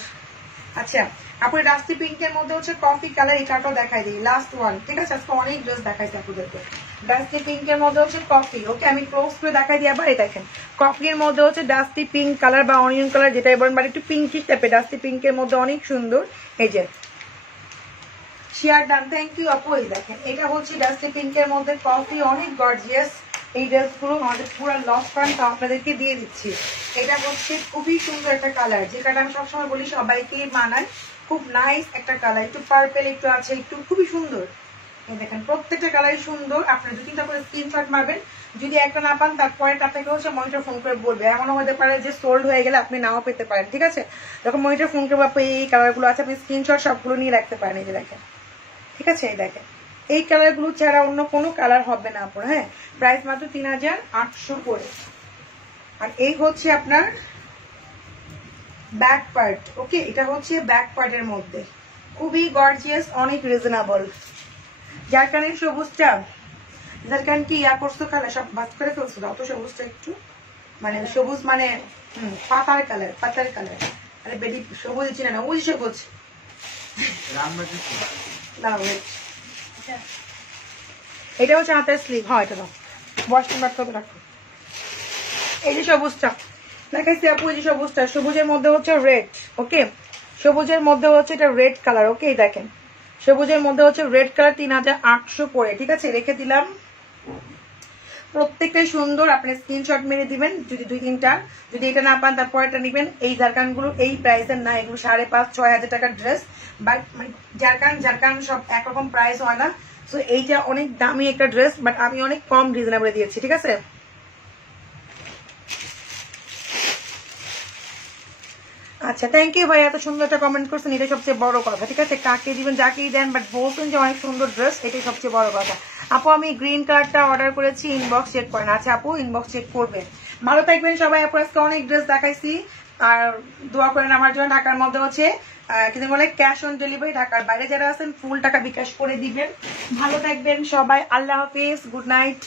আচ্ছা আপনার ডাস্টি পিঙ্কের মধ্যে হচ্ছে কফি কালার, এই কালারটাও দেখাই দিই, লাস্ট ওয়ান, ঠিক আছে? আজকে অনেক ড্রেস দেখাইছি আপনাদেরকে। ডাস্টি পিঙ্কের মধ্যে হচ্ছে কফি, ওকে আমি ক্লোজ করে দেখাই দিই আবার। এই দেখেন কফির মধ্যে হচ্ছে ডাস্টি পিঙ্ক কালার বা অনিয়ন কালার, যেটা এবার মানে একটু পিঙ্কি টাইপের, ডাস্টি পিঙ্কের মধ্যে অনেক সুন্দর। এই যে শেয়ার ডান, থ্যাংক ইউ আপু। এই দেখেন এটা হচ্ছে ডাস্টি পিঙ্কের মধ্যে কফি, অনেক গর্জিয়াস। এই ড্রেসগুলো আমাদের পুরো লস প্যান্ট আপনাদেরকে দিয়ে দিচ্ছি। এটা হচ্ছে খুবই সুন্দর একটা কালার, যে কালার আমি সবসময় বলি সবাইকে মানায়, খুব নাইস একটা কালার, একটু পার্পেল একটু আছে, একটু খুবই সুন্দর। এই দেখেন প্রত্যেকটা কালারই সুন্দর। আপনারা 2-3টা করে স্ক্রিনশট মারবেন, যদি একটা না পান তারপরে আপনাকে হচ্ছে মনিটর ফোন করে বলবে, এমনও হতে পারে যে সোল্ড হয়ে গেলে আপনি নাও পেতে পারেন, ঠিক আছে? যখন মনিটর ফোন করবো আপনি এই কালারগুলো আছে, আপনি স্ক্রিনশট সবগুলো নিয়ে রাখতে পারেন। এই যে দেখেন, ঠিক আছে? এই দেখেন এই কালারগুলো ছাড়া অন্য কোনো কালার হবে না আপনার। হ্যাঁ, প্রাইস মাত্র 3800 করে। আর এই হচ্ছে আপনার ব্যাক পার্ট, ওকে? এটা হচ্ছে ব্যাক পার্টের মধ্যে খুবই গর্জিয়াস, অনেক রিজনেবল। জারকানের সবুজটা, জারকান কি ইয়া করছো খালা, সব বাদ করে ফেলছো, অত সবুজটা একটু মানে সবুজ মানে পাতার কালার, পাতার কালার। আরে বেটি সবুজ চিনে না, ওই সবুজ না, এটা হচ্ছে হাতের স্লিভ। হ্যাঁ এটা দাও, বয়সটা রাখতে রাখো। এই যে সবুজটা দেখাইছি আপু, এই যে সবুজটা, সবুজের মধ্যে হচ্ছে রেড, ওকে? সবুজের মধ্যে হচ্ছে এটা রেড কালার, ওকে? দেখেন সবুজের মধ্যে হচ্ছে রেড কালার, 3800 করে, ঠিক আছে? রেখে দিলাম। প্রত্যেকটাই সুন্দর, আপনি স্ক্রিনশট মেরে দিবেন যদি 2-3টা, যদি এটা না পান তারপর এটা নিবেন। এই জারকানগুলো এই প্রাইসের না, এগুলো 5,500-6 হাজার টাকার ড্রেস, বাট জারকান সব একরকম প্রাইস হয় না। সো এইটা অনেক দামি একটা ড্রেস, বাট আমি অনেক কম রিজনেবল দিয়েছি, ঠিক আছে? আচ্ছা থ্যাংক ইউ ভাই, এত সুন্দর একটা কমেন্ট করছেন, এটা সবচেয়ে বড় কথা, ঠিক আছে? কাকে দিবেন যাকেই দেন, বাট বলছেন যে অনেক সুন্দর ড্রেস, এটাই সবচেয়ে বড় কথা। আপু আমি গ্রিন কালারটা অর্ডার করেছি, ইনবক্স চেক করেন। আচ্ছা আপু ইনবক্স চেক করবেন। ভালো থাকবেন সবাই। আপু আজকে অনেক ড্রেস দেখাইছি, আর দোয়া করেন আমার জন্য। ঢাকার মধ্যে হচ্ছে কিন্তু বলে ক্যাশ অন ডেলিভারি, ঢাকার বাইরে যারা আছেন ফুল টাকা বিকাশ করে দিবেন। ভালো থাকবেন সবাই, আল্লাহ হাফিজ, গুড নাইট।